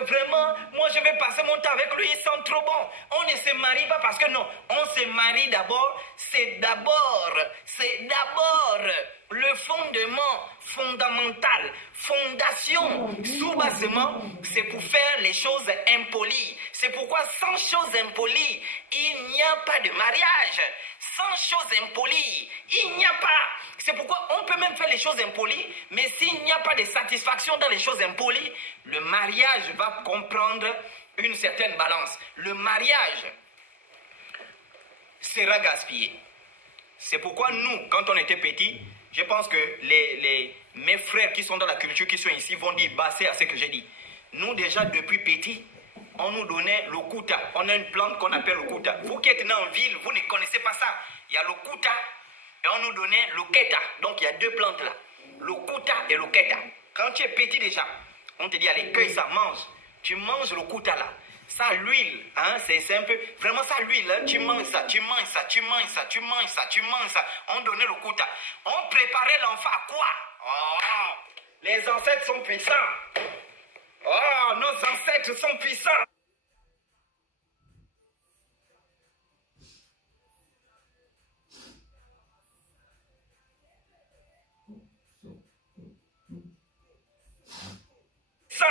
vraiment, moi je vais passer mon temps avec lui, il sent trop bon. On ne se marie pas parce que non, on se marie d'abord, c'est d'abord le fondement fondamental, fondation, sous-bassement, c'est pour faire les choses impolies. C'est pourquoi sans choses impolies, il n'y a pas de mariage. Sans choses impolies, il n'y a pas. C'est pourquoi on peut même faire les choses impolies, mais s'il n'y a pas de satisfaction dans les choses impolies, le mariage va comprendre une certaine balance. Le mariage sera gaspillé. C'est pourquoi nous, quand on était petits, je pense que mes frères qui sont dans la culture, qui sont ici, vont dire basser à ce que j'ai dit. Nous, déjà, depuis petits, on nous donnait le kouta. On a une plante qu'on appelle le kouta. Vous qui êtes né en ville, vous ne connaissez pas ça. Il y a le kouta et on nous donnait le keta. Donc, il y a deux plantes là. Le kouta et le keta. Quand tu es petit déjà, on te dit, allez, cueille ça, mange. Tu manges le kouta là. Ça, l'huile, hein, c'est un peu... Vraiment, ça, l'huile, hein, tu manges ça, tu manges ça, tu manges ça, tu manges ça, tu manges ça. On donnait le kouta. On préparait l'enfant à quoi? Oh, les ancêtres sont puissants. Oh, nos ancêtres sont puissants. Ça.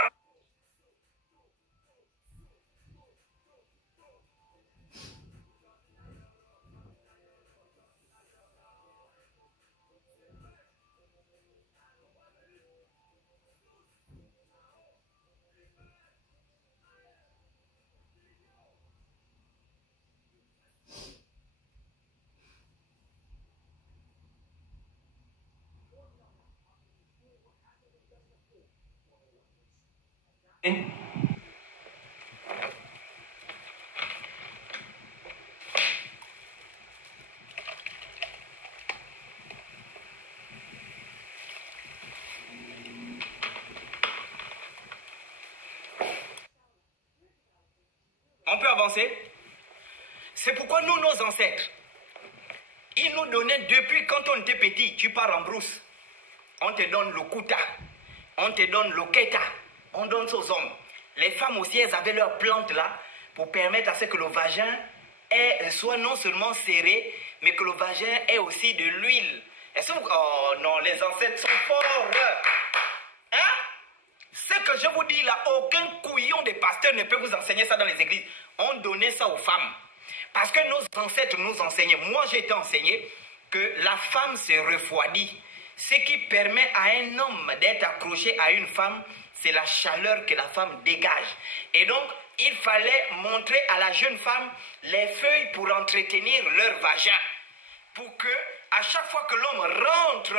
On peut avancer. C'est pourquoi nous, nos ancêtres, ils nous donnaient depuis quand on était petit, tu pars en brousse, on te donne le kouta, on te donne le keta, on donne ça aux hommes. Les femmes aussi, elles avaient leurs plantes là pour permettre à ce que le vagin soit non seulement serré, mais que le vagin ait aussi de l'huile. Est-ce que vous... Oh non, les ancêtres sont forts. Hein? Ce que je vous dis là, aucun couillon de pasteur ne peut vous enseigner ça dans les églises. On donnait ça aux femmes. Parce que nos ancêtres nous enseignaient. Moi, j'ai été enseigné que la femme se refroidit. Ce qui permet à un homme d'être accroché à une femme, c'est la chaleur que la femme dégage. Et donc, il fallait montrer à la jeune femme les feuilles pour entretenir leur vagin. Pour que, à chaque fois que l'homme rentre,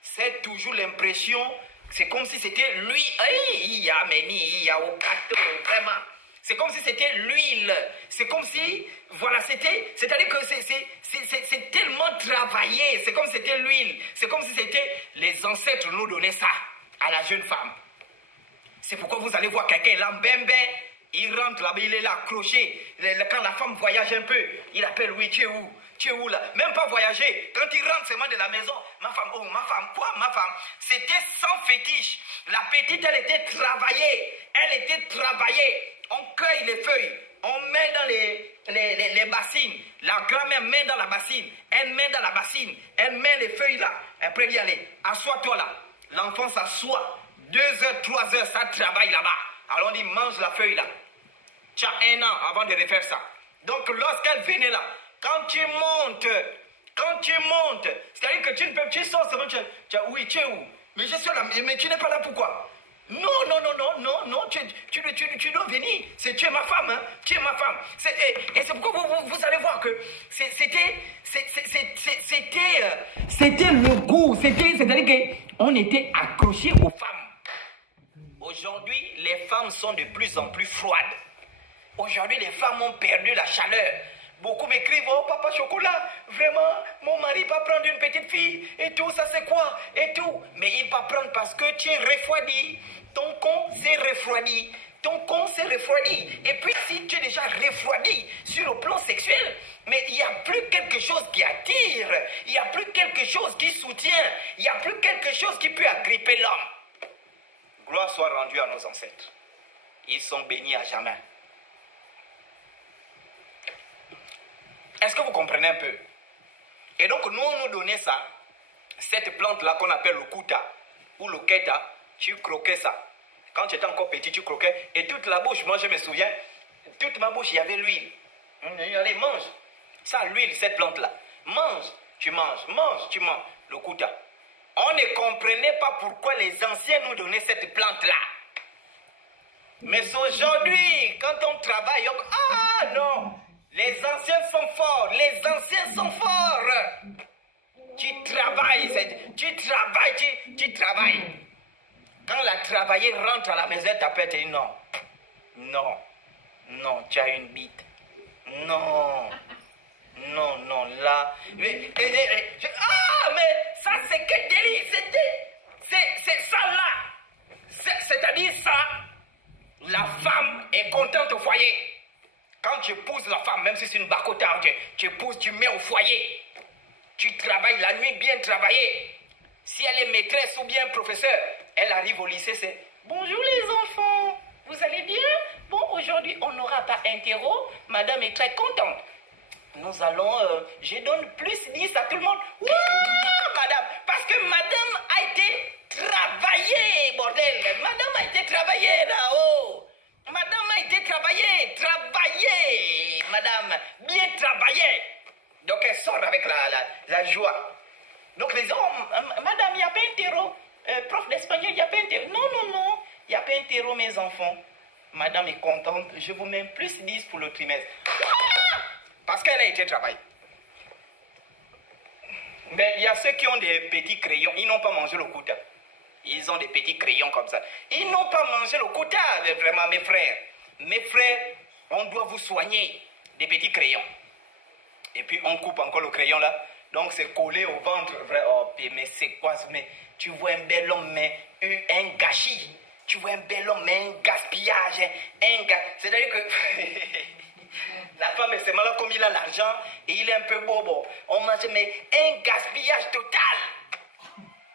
c'est toujours l'impression, c'est comme si c'était lui. Vraiment. C'est comme si c'était l'huile. C'est comme si, voilà, c'est-à-dire que c'est tellement travaillé. C'est comme si c'était l'huile. C'est comme si c'était les ancêtres nous donnaient ça à la jeune femme. C'est pourquoi vous allez voir quelqu'un là, bébé, il rentre là-bas, il est là accroché. Quand la femme voyage un peu, il appelle, oui, tu es où? Tu es où là? Même pas voyager. Quand il rentre seulement de la maison, ma femme, oh, ma femme, quoi, ma femme? C'était sans fétiche. La petite, elle était travaillée. Elle était travaillée. On cueille les feuilles, on met dans les bassines. La grand-mère met dans la bassine, elle met dans la bassine, elle met les feuilles là. Après, il dit, allez, assois-toi là. L'enfant s'assoit. 2 heures, 3 heures, ça travaille là-bas. Alors on dit, mange la feuille là. Tu as 1 an avant de refaire ça. Donc lorsqu'elle venait là, quand tu montes, c'est-à-dire que tu ne peux, tu sors seulement, oui, tu es où? Mais je suis là, mais tu n'es pas là pourquoi? Non, tu dois venir. Tu es ma femme, hein? Tu es ma femme. Et c'est pourquoi vous allez voir que c'était le goût. C'est-à-dire qu'on était accrochés aux femmes. Aujourd'hui, les femmes sont de plus en plus froides. Aujourd'hui, les femmes ont perdu la chaleur. Beaucoup m'écrivent, oh papa chocolat, vraiment, mon mari va prendre une petite fille et tout, ça c'est quoi? Et tout. Mais il va prendre parce que tu es refroidi. Ton con s'est refroidi. Ton con s'est refroidi. Et puis si tu es déjà refroidi sur le plan sexuel, mais il n'y a plus quelque chose qui attire. Il n'y a plus quelque chose qui soutient. Il n'y a plus quelque chose qui peut agripper l'homme. Gloire soit rendue à nos ancêtres. Ils sont bénis à jamais. Est-ce que vous comprenez un peu? Et donc, nous, on nous donnait ça, cette plante-là qu'on appelle le kuta ou le keta, tu croquais ça. Quand tu étais encore petit, tu croquais. Et toute la bouche, moi je me souviens, toute ma bouche, il y avait l'huile. Allez, mange. Ça, l'huile, cette plante-là. Mange, tu manges. Mange, tu manges. Le kuta. On ne comprenait pas pourquoi les anciens nous donnaient cette plante-là. Mais aujourd'hui, quand on travaille, ah non! Les anciens sont forts, les anciens sont forts. Tu travailles, tu travailles. Quand la travailleuse rentre à la maison, elle t'appelle, tu dis non, tu as une bite. Non, là. Mais ça c'est quel délit, c'est ça là. C'est-à-dire ça, la femme est contente au foyer. Quand tu épouses la femme, même si c'est une bacota, tu épouses, tu mets au foyer. Tu travailles la nuit, bien travaillé. Si elle est maîtresse ou bien professeur, elle arrive au lycée, c'est « Bonjour les enfants, vous allez bien? Bon, aujourd'hui, on n'aura pas interro. Madame est très contente. Nous allons, je donne plus 10 à tout le monde. Wouah, madame, parce que madame a été travaillée, bordel. Madame a été travaillée là-haut. Madame a été travaillée, madame, bien travaillée. Donc elle sort avec la joie. Donc les hommes, madame, il n'y a pas un terreau. Prof d'espagnol, il n'y a pas un terreau. Non, il n'y a pas un terreau, mes enfants. Madame est contente, je vous mets plus 10 pour le trimestre. Parce qu'elle a été travaillée. Mais il y a ceux qui ont des petits crayons, ils n'ont pas mangé le kuta. Ils ont des petits crayons comme ça. Ils n'ont pas mangé le quota, vraiment, mes frères. Mes frères, on doit vous soigner des petits crayons. Et puis, on coupe encore le crayon là. Donc, c'est collé au ventre. Oh, mais c'est quoi? Mais tu vois un bel homme, mais un gâchis. Tu vois un bel homme, mais un gaspillage. C'est-à-dire que la femme, c'est malade comme il a l'argent et il est un peu bobo. On mange, mais un gaspillage total.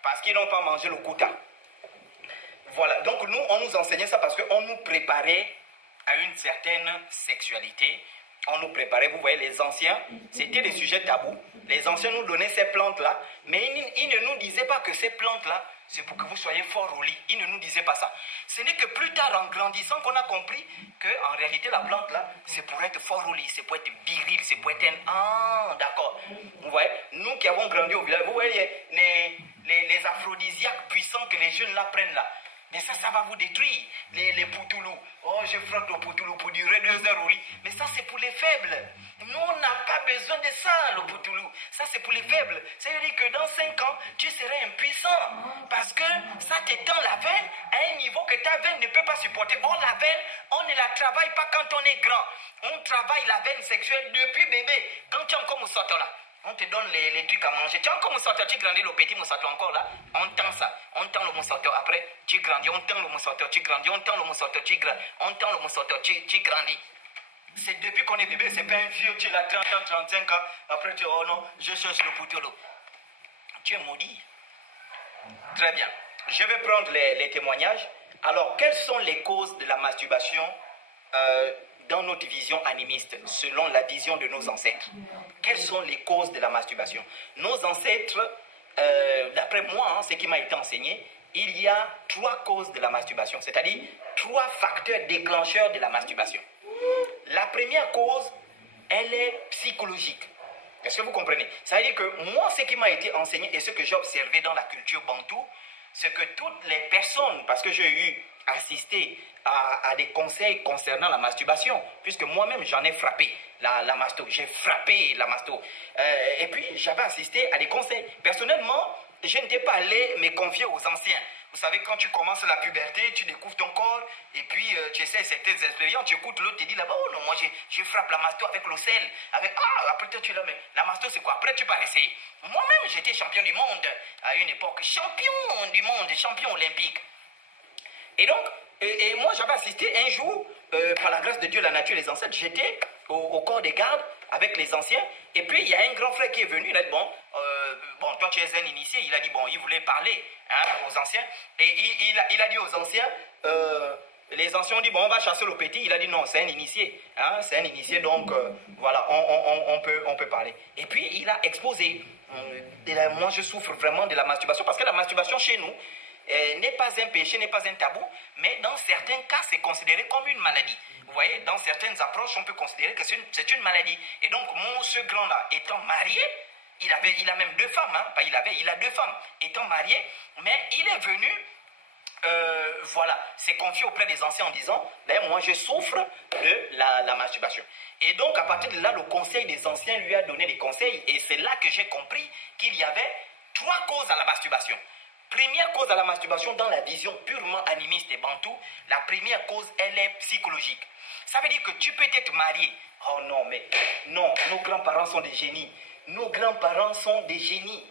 Parce qu'ils n'ont pas mangé le quota. Voilà, donc nous, on nous enseignait ça parce qu'on nous préparait à une certaine sexualité. On nous préparait, vous voyez, les anciens, c'était des sujets tabous. Les anciens nous donnaient ces plantes-là, mais ils ne nous disaient pas que ces plantes-là, c'est pour que vous soyez fort au lit. Ils ne nous disaient pas ça. Ce n'est que plus tard, en grandissant, qu'on a compris qu'en réalité, la plante-là, c'est pour être fort au lit, c'est pour être viril, c'est pour être un... Ah, d'accord. Vous voyez, nous qui avons grandi au village, vous voyez les aphrodisiaques puissants que les jeunes là prennent là. Mais ça va vous détruire. Les poutoulous. Oh, je frotte le poutoulou pour durer 2 heures au lit. Mais ça, c'est pour les faibles. Nous, on n'a pas besoin de ça, le poutoulou. Ça, c'est pour les faibles. Ça veut dire que dans 5 ans, tu serais impuissant. Parce que ça t'étend la veine à un niveau que ta veine ne peut pas supporter. Or, la veine, on ne la travaille pas quand on est grand. On travaille la veine sexuelle depuis bébé. Quand tu es encore au sortant là. On te donne les trucs à manger. Tu vois, comme moussateur, tu grandis le petit moussateur encore là. On tend ça. On tend le moussateur. Après, tu grandis. On tend le moussateur, tu grandis. On tend le moussateur, tu grandis. On tend le moussateur, tu grandis. C'est depuis qu'on est bébé, c'est pas un vieux, tu es là 30 ans, 35 ans. Après, tu dis, oh non, je cherche le poteau. Tu es maudit. Très bien. Je vais prendre les témoignages. Alors, quelles sont les causes de la masturbation dans notre vision animiste, selon la vision de nos ancêtres? Quelles sont les causes de la masturbation? Nos ancêtres, d'après moi, ce qui m'a été enseigné, il y a 3 causes de la masturbation, c'est-à-dire 3 facteurs déclencheurs de la masturbation. La première cause, elle est psychologique. Est-ce que vous comprenez? Ça veut dire que moi, ce qui m'a été enseigné et ce que j'ai observé dans la culture bantou, c'est que toutes les personnes, parce que j'ai eu assisté à des conseils concernant la masturbation, puisque moi-même j'en ai frappé la masto, j'ai frappé la masto. Et puis j'avais assisté à des conseils. Personnellement, je n'étais pas allé me confier aux anciens. Vous savez, quand tu commences la puberté, tu découvres ton corps, et puis tu essaies certaines expériences, tu écoutes l'autre, tu dis là-bas, oh non, moi je frappe la masto avec le sel, avec, après tu es là, mais la masto c'est quoi? Après tu peux essayer. Moi-même, j'étais champion du monde à une époque, champion du monde, champion olympique. Et donc, et moi j'avais assisté un jour, par la grâce de Dieu, la nature, les ancêtres, j'étais au corps des gardes avec les anciens, et puis il y a un grand frère qui est venu, il a dit, bon, toi tu es un initié, il a dit, bon, il voulait parler aux anciens, et il a dit aux anciens, les anciens ont dit, bon, on va chasser le petit, il a dit, non, c'est un initié, c'est un initié, donc voilà, on peut parler. Et puis il a exposé, moi je souffre vraiment de la masturbation, parce que la masturbation chez nous, n'est pas un péché, n'est pas un tabou, mais dans certains cas, c'est considéré comme une maladie. Vous voyez, dans certaines approches, on peut considérer que c'est une maladie. Et donc, ce grand-là, étant marié, il a même 2 femmes, il a 2 femmes, étant marié, mais il est venu, s'est confié auprès des anciens en disant, ben moi je souffre de la masturbation. Et donc, à partir de là, le conseil des anciens lui a donné des conseils, et c'est là que j'ai compris qu'il y avait 3 causes à la masturbation. Première cause à la masturbation dans la vision purement animiste et bantou, la première cause, elle est psychologique. Ça veut dire que tu peux être marié. Oh non, mais non, nos grands-parents sont des génies. Nos grands-parents sont des génies.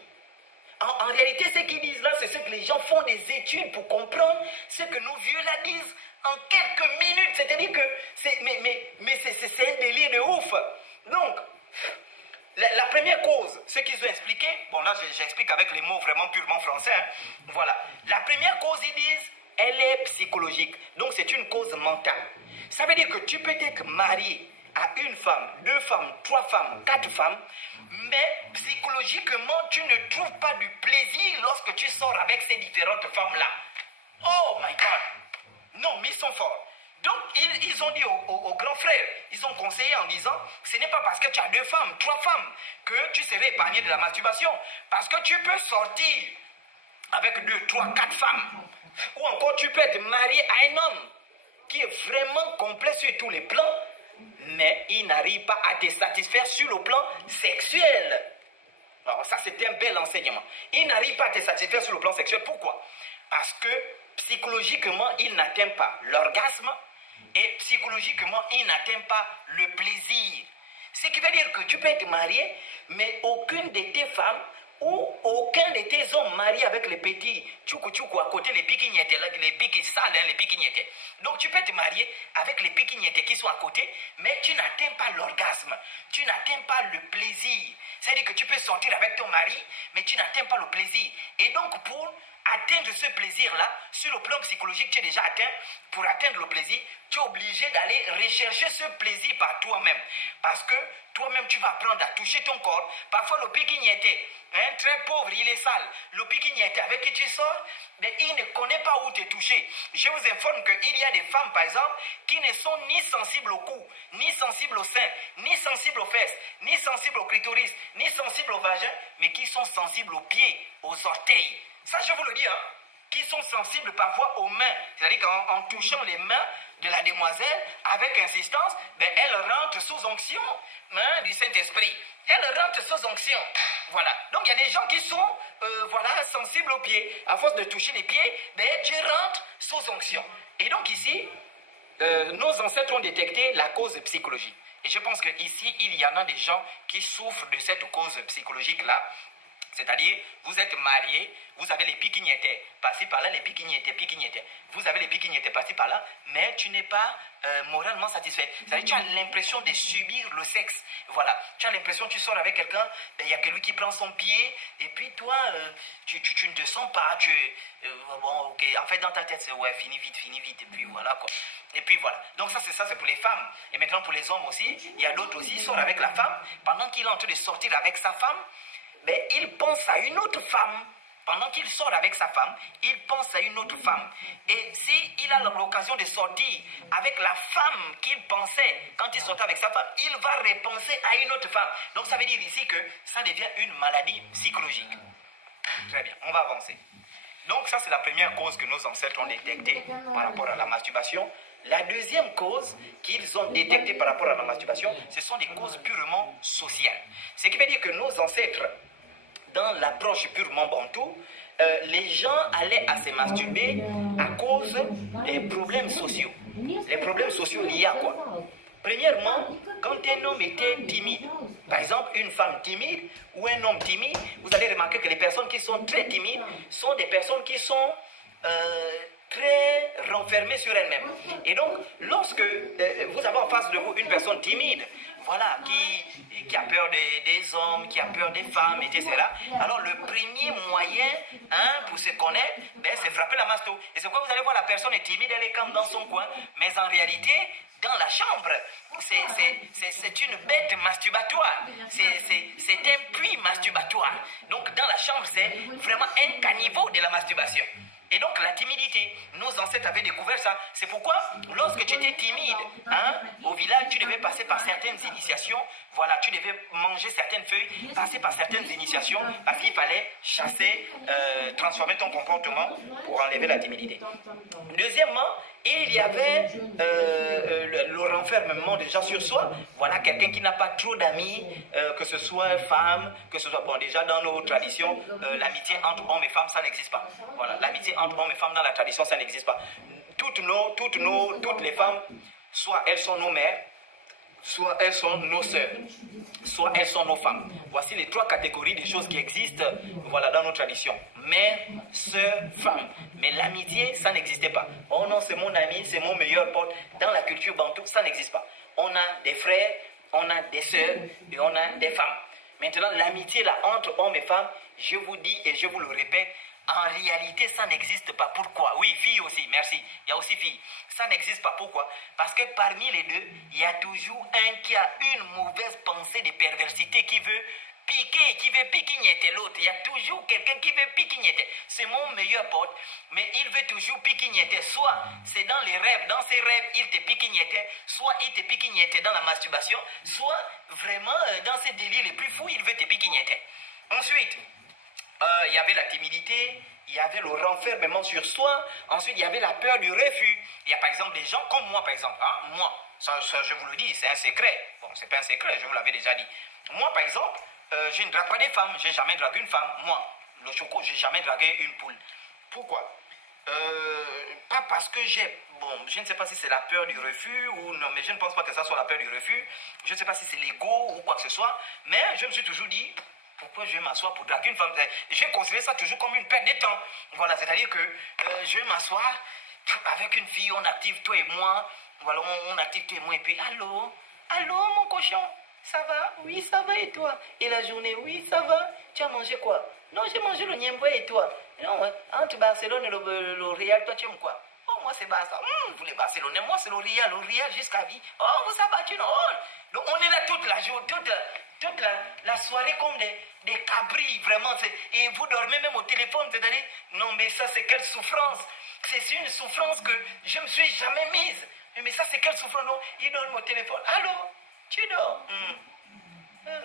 En réalité, ce qu'ils disent là, c'est ce que les gens font des études pour comprendre ce que nos vieux là disent en quelques minutes. C'est-à-dire que c'est un délire de ouf. Donc, la première cause, ce qu'ils ont expliqué, bon là j'explique avec les mots vraiment purement français, voilà. La première cause, ils disent, elle est psychologique, donc c'est une cause mentale. Ça veut dire que tu peux être marié à une femme, 2 femmes, 3 femmes, 4 femmes, mais psychologiquement tu ne trouves pas du plaisir lorsque tu sors avec ces différentes femmes-là. Oh my God! Non, mais ils sont forts. Donc, ils ont dit aux grands frères, ils ont conseillé en disant, ce n'est pas parce que tu as 2 femmes, 3 femmes, que tu serais épargné de la masturbation. Parce que tu peux sortir avec 2, 3, 4 femmes. Ou encore, tu peux être marié à un homme qui est vraiment complet sur tous les plans, mais il n'arrive pas à te satisfaire sur le plan sexuel. Alors ça, c'était un bel enseignement. Il n'arrive pas à te satisfaire sur le plan sexuel. Pourquoi? Parce que psychologiquement, il n'atteint pas l'orgasme, et psychologiquement, il n'atteint pas le plaisir. Ce qui veut dire que tu peux être marié, mais aucune de tes femmes ou aucun de tes hommes mariés avec les petits tchoukou à côté, les piquignettes, les piquis sales, les piquignettes. Donc tu peux te marier avec les piquignettes qui sont à côté, mais tu n'atteins pas l'orgasme, tu n'atteins pas le plaisir. C'est-à-dire que tu peux sortir avec ton mari, mais tu n'atteins pas le plaisir. Et donc pour atteindre ce plaisir-là, sur le plan psychologique, tu es déjà atteint. Pour atteindre le plaisir, tu es obligé d'aller rechercher ce plaisir par toi-même. Parce que toi-même, tu vas apprendre à toucher ton corps. Parfois, le piquignetté, très pauvre, il est sale. Le piquignetté avec qui tu sors, mais il ne connaît pas où te toucher. Je vous informe qu'il y a des femmes, par exemple, qui ne sont ni sensibles au cou, ni sensibles au sein, ni sensibles aux fesses, ni sensibles au clitoris, ni sensibles au vagin, mais qui sont sensibles aux pieds, aux orteils. Ça, je vous le dis, qui sont sensibles parfois aux mains. C'est-à-dire qu'en touchant les mains de la demoiselle avec insistance, elle rentre sous onction du Saint-Esprit. Elle rentre sous onction. Voilà. Donc, il y a des gens qui sont sensibles aux pieds. À force de toucher les pieds, tu rentres sous onction. Et donc ici, nos ancêtres ont détecté la cause psychologique. Et je pense qu'ici, il y en a des gens qui souffrent de cette cause psychologique-là. C'est-à-dire, vous êtes marié, vous avez les piquignetés par-ci par-là, les piquignetés. Vous avez les piquignetés par-ci par-là, mais tu n'es pas moralement satisfait. C'est-à-dire, tu as l'impression de subir le sexe. Voilà. Tu as l'impression que tu sors avec quelqu'un, il y a quelqu'un qui prend son pied, et puis toi, tu ne te sens pas. Bon, ok. En fait, dans ta tête, c'est ouais, fini vite, et puis voilà, quoi. Et puis voilà. Donc ça c'est pour les femmes. Et maintenant pour les hommes aussi, il y a d'autres aussi, ils sortent avec la femme. Pendant qu'il est en train de sortir avec sa femme, mais il pense à une autre femme. Pendant qu'il sort avec sa femme, il pense à une autre femme. Et s'il a l'occasion de sortir avec la femme qu'il pensait quand il sortait avec sa femme, il va repenser à une autre femme. Donc ça veut dire ici que ça devient une maladie psychologique. Très bien, on va avancer. Donc ça c'est la première cause que nos ancêtres ont détectée par rapport à la masturbation. La deuxième cause qu'ils ont détectée par rapport à la masturbation, ce sont des causes purement sociales. Ce qui veut dire que nos ancêtres, dans l'approche purement bantou, les gens allaient à se masturber à cause des problèmes sociaux. Les problèmes sociaux liés à quoi? Premièrement, quand un homme était timide, par exemple une femme timide ou un homme timide, vous allez remarquer que les personnes qui sont très timides sont des personnes qui sont très renfermées sur elles-mêmes. Et donc, lorsque vous avez en face de vous une personne timide, voilà, qui a peur des hommes, qui a peur des femmes, etc. Alors le premier moyen pour se connaître, c'est frapper la masto. Et c'est quoi, vous allez voir, la personne est timide, elle est comme dans son coin, mais en réalité, dans la chambre, c'est une bête masturbatoire, c'est un puits masturbatoire. Donc dans la chambre, c'est vraiment un caniveau de la masturbation. Et donc la timidité, nos ancêtres avaient découvert ça. C'est pourquoi lorsque tu étais timide, au village, tu devais passer par certaines initiations. Voilà, tu devais manger certaines feuilles, passer par certaines initiations, parce qu'il fallait chasser, transformer ton comportement pour enlever la timidité. Deuxièmement, il y avait le renfermement déjà sur soi. Voilà, quelqu'un qui n'a pas trop d'amis, que ce soit femme, que ce soit, bon, déjà dans nos traditions, l'amitié entre hommes et femmes, ça n'existe pas. Voilà, l'amitié entre hommes et femmes dans la tradition, ça n'existe pas. Toutes les femmes, soit elles sont nos mères, soit elles sont nos sœurs, soit elles sont nos femmes. Voici les trois catégories de choses qui existent, voilà, dans nos traditions. Mère, sœur, femme. Mais l'amitié, ça n'existait pas. Oh non, c'est mon ami, c'est mon meilleur pote. Dans la culture bantou, ça n'existe pas. On a des frères, on a des sœurs et on a des femmes. Maintenant, l'amitié là, entre hommes et femmes, je vous dis et je vous le répète, en réalité, ça n'existe pas. Pourquoi? Oui, filles aussi, merci. Il y a aussi filles. Ça n'existe pas. Pourquoi? Parce que parmi les deux, il y a toujours un qui a une mauvaise pensée de perversité qui veut piquer, qui veut piquignetter l'autre. Il y a toujours quelqu'un qui veut piquignetter. C'est mon meilleur pote, mais il veut toujours piquignetter. Soit c'est dans les rêves, dans ses rêves, il te piquignettait, soit il te piquignettait dans la masturbation, soit vraiment dans ses délires les plus fous, il veut te piquignetter. Ensuite, il y avait la timidité, il y avait le renfermement sur soi, ensuite il y avait la peur du refus. Il y a par exemple des gens comme moi par exemple, moi, ça je vous le dis, c'est un secret. Bon, c'est pas un secret, je vous l'avais déjà dit. Moi par exemple, je ne drague pas des femmes, j'ai jamais dragué une femme. Moi, le choco, j'ai jamais dragué une poule. Pourquoi? Pas parce que je ne sais pas si c'est la peur du refus ou non, mais je ne pense pas que ça soit la peur du refus. Je ne sais pas si c'est l'ego ou quoi que ce soit, mais je me suis toujours dit, pourquoi je vais m'asseoir pour draguer une femme? Je vais considérer ça toujours comme une perte de temps. Voilà, c'est-à-dire que je vais m'asseoir avec une fille, on active toi et moi. Voilà, on active toi et moi et puis, allô mon cochon, ça va? Oui, ça va et toi? Et la journée, oui, ça va? Tu as mangé quoi? Non, j'ai mangé le niembo et toi? Non, entre Barcelone et le Real, toi tu aimes quoi? Oh, moi c'est Barça. Vous les Barcelonais, moi c'est le Real jusqu'à vie. Oh, vous savez, tu non? Donc on est là toute la journée, toute la soirée comme des cabris, vraiment. Et vous dormez même au téléphone, c'est-à-dire, non mais ça c'est quelle souffrance. C'est une souffrance que je ne me suis jamais mise. Mais ça c'est quelle souffrance, non? Il dorment au téléphone. Allô? Tu dors?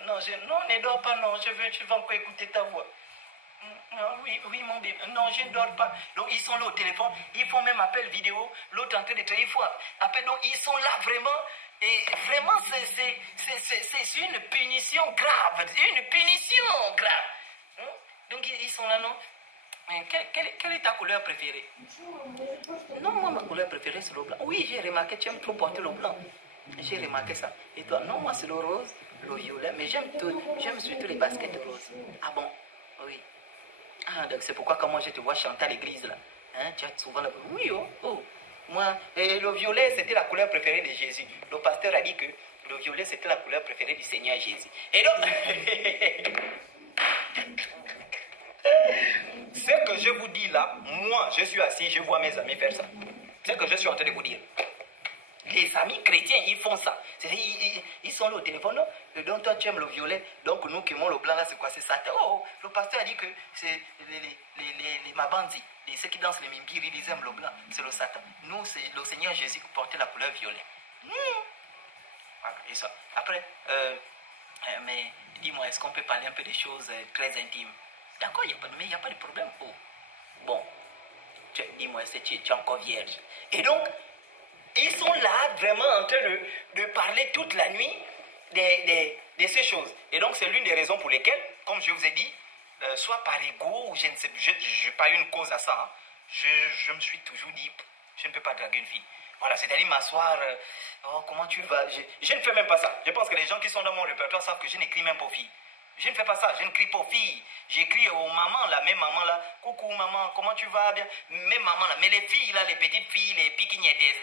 Non, ne dors pas, non, je veux encore écouter ta voix. Oui, mon bébé. Non, je ne dors pas. Donc, ils sont là au téléphone. Ils font même appel vidéo. L'autre en train de travailler. Il faut appel. Donc, ils sont là vraiment. Et vraiment, c'est une punition grave. Une punition grave. Donc, ils sont là, non? Quelle est ta couleur préférée? Non, moi, ma couleur préférée, c'est le blanc. Oui, j'ai remarqué, tu aimes trop porter le blanc. J'ai remarqué ça. Et toi, non, moi c'est le rose, le violet, mais j'aime surtout les baskets roses. Ah bon? Oui. Ah, donc c'est pourquoi quand moi je te vois chanter à l'église là, hein, tu as souvent le... Oui, oh, oh. Moi, et le violet c'était la couleur préférée de Jésus. Le pasteur a dit que le violet c'était la couleur préférée du Seigneur Jésus. Et donc, ce que je vous dis là, moi je suis assis, je vois mes amis faire ça. C'est ce que je suis en train de vous dire. Les amis chrétiens, ils font ça. Ils sont là au téléphone. Donc toi, tu aimes le violet. Donc nous qui aimons le blanc, là, c'est quoi? C'est Satan. Oh, le pasteur a dit que c'est les mabandis, ceux qui dansent les mimbiri, ils aiment le blanc. C'est le Satan. Nous, c'est le Seigneur Jésus qui portait la couleur violet. Voilà, et ça. Après, mais dis-moi, est-ce qu'on peut parler un peu des choses très intimes? D'accord, mais il n'y a pas de problème. Oh. Bon, dis-moi, tu es encore vierge. Et donc, ils sont là vraiment en train de parler toute la nuit de ces choses. Et donc, c'est l'une des raisons pour lesquelles, comme je vous ai dit, soit par ego, ou je ne sais, je n'ai pas eu une cause à ça, hein, je me suis toujours dit, je ne peux pas draguer une fille. Voilà, c'est-à-dire m'asseoir, oh, comment tu vas? Je ne fais même pas ça. Je pense que les gens qui sont dans mon répertoire savent que je n'écris même pas aux filles. Je ne fais pas ça, je ne crie pas aux filles. J'écris aux mamans, là, mes mamans, là. Coucou, maman, comment tu vas? Bien. Mes mamans, là. Mais les filles, là, les petites filles, les piquignettaises.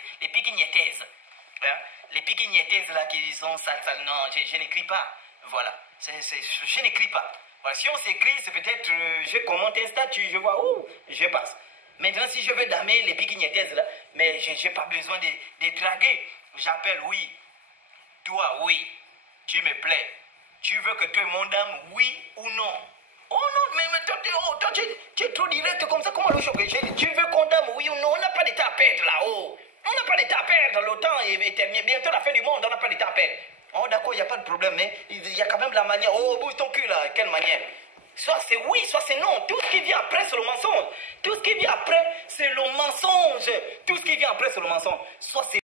Hein? Les piquignettaises, là, qui sont sales, non, je n'écris pas. Voilà. Je n'écris pas. Voilà. Si on s'écrit, c'est peut-être, je commente un statut, je vois, oh, je passe. Maintenant, si je veux damer les piquignettaises, là, mais je n'ai pas besoin de draguer. J'appelle, oui. Toi, oui. Tu me plais. Tu veux que tu es mon dame, oui ou non? Oh non, mais toi, tu es trop direct comme ça. Comment le choquer? Tu veux qu'on dame, oui ou non? On n'a pas de temps à perdre là-haut. On n'a pas de temps à perdre. Le temps est terminé. Bientôt la fin du monde, on n'a pas de temps à perdre. Oh d'accord, il n'y a pas de problème, mais il y a quand même la manière. Oh, bouge ton cul là. Quelle manière? Soit c'est oui, soit c'est non. Tout ce qui vient après, c'est le mensonge. Tout ce qui vient après, c'est le mensonge. Tout ce qui vient après, c'est le mensonge. Soit c'est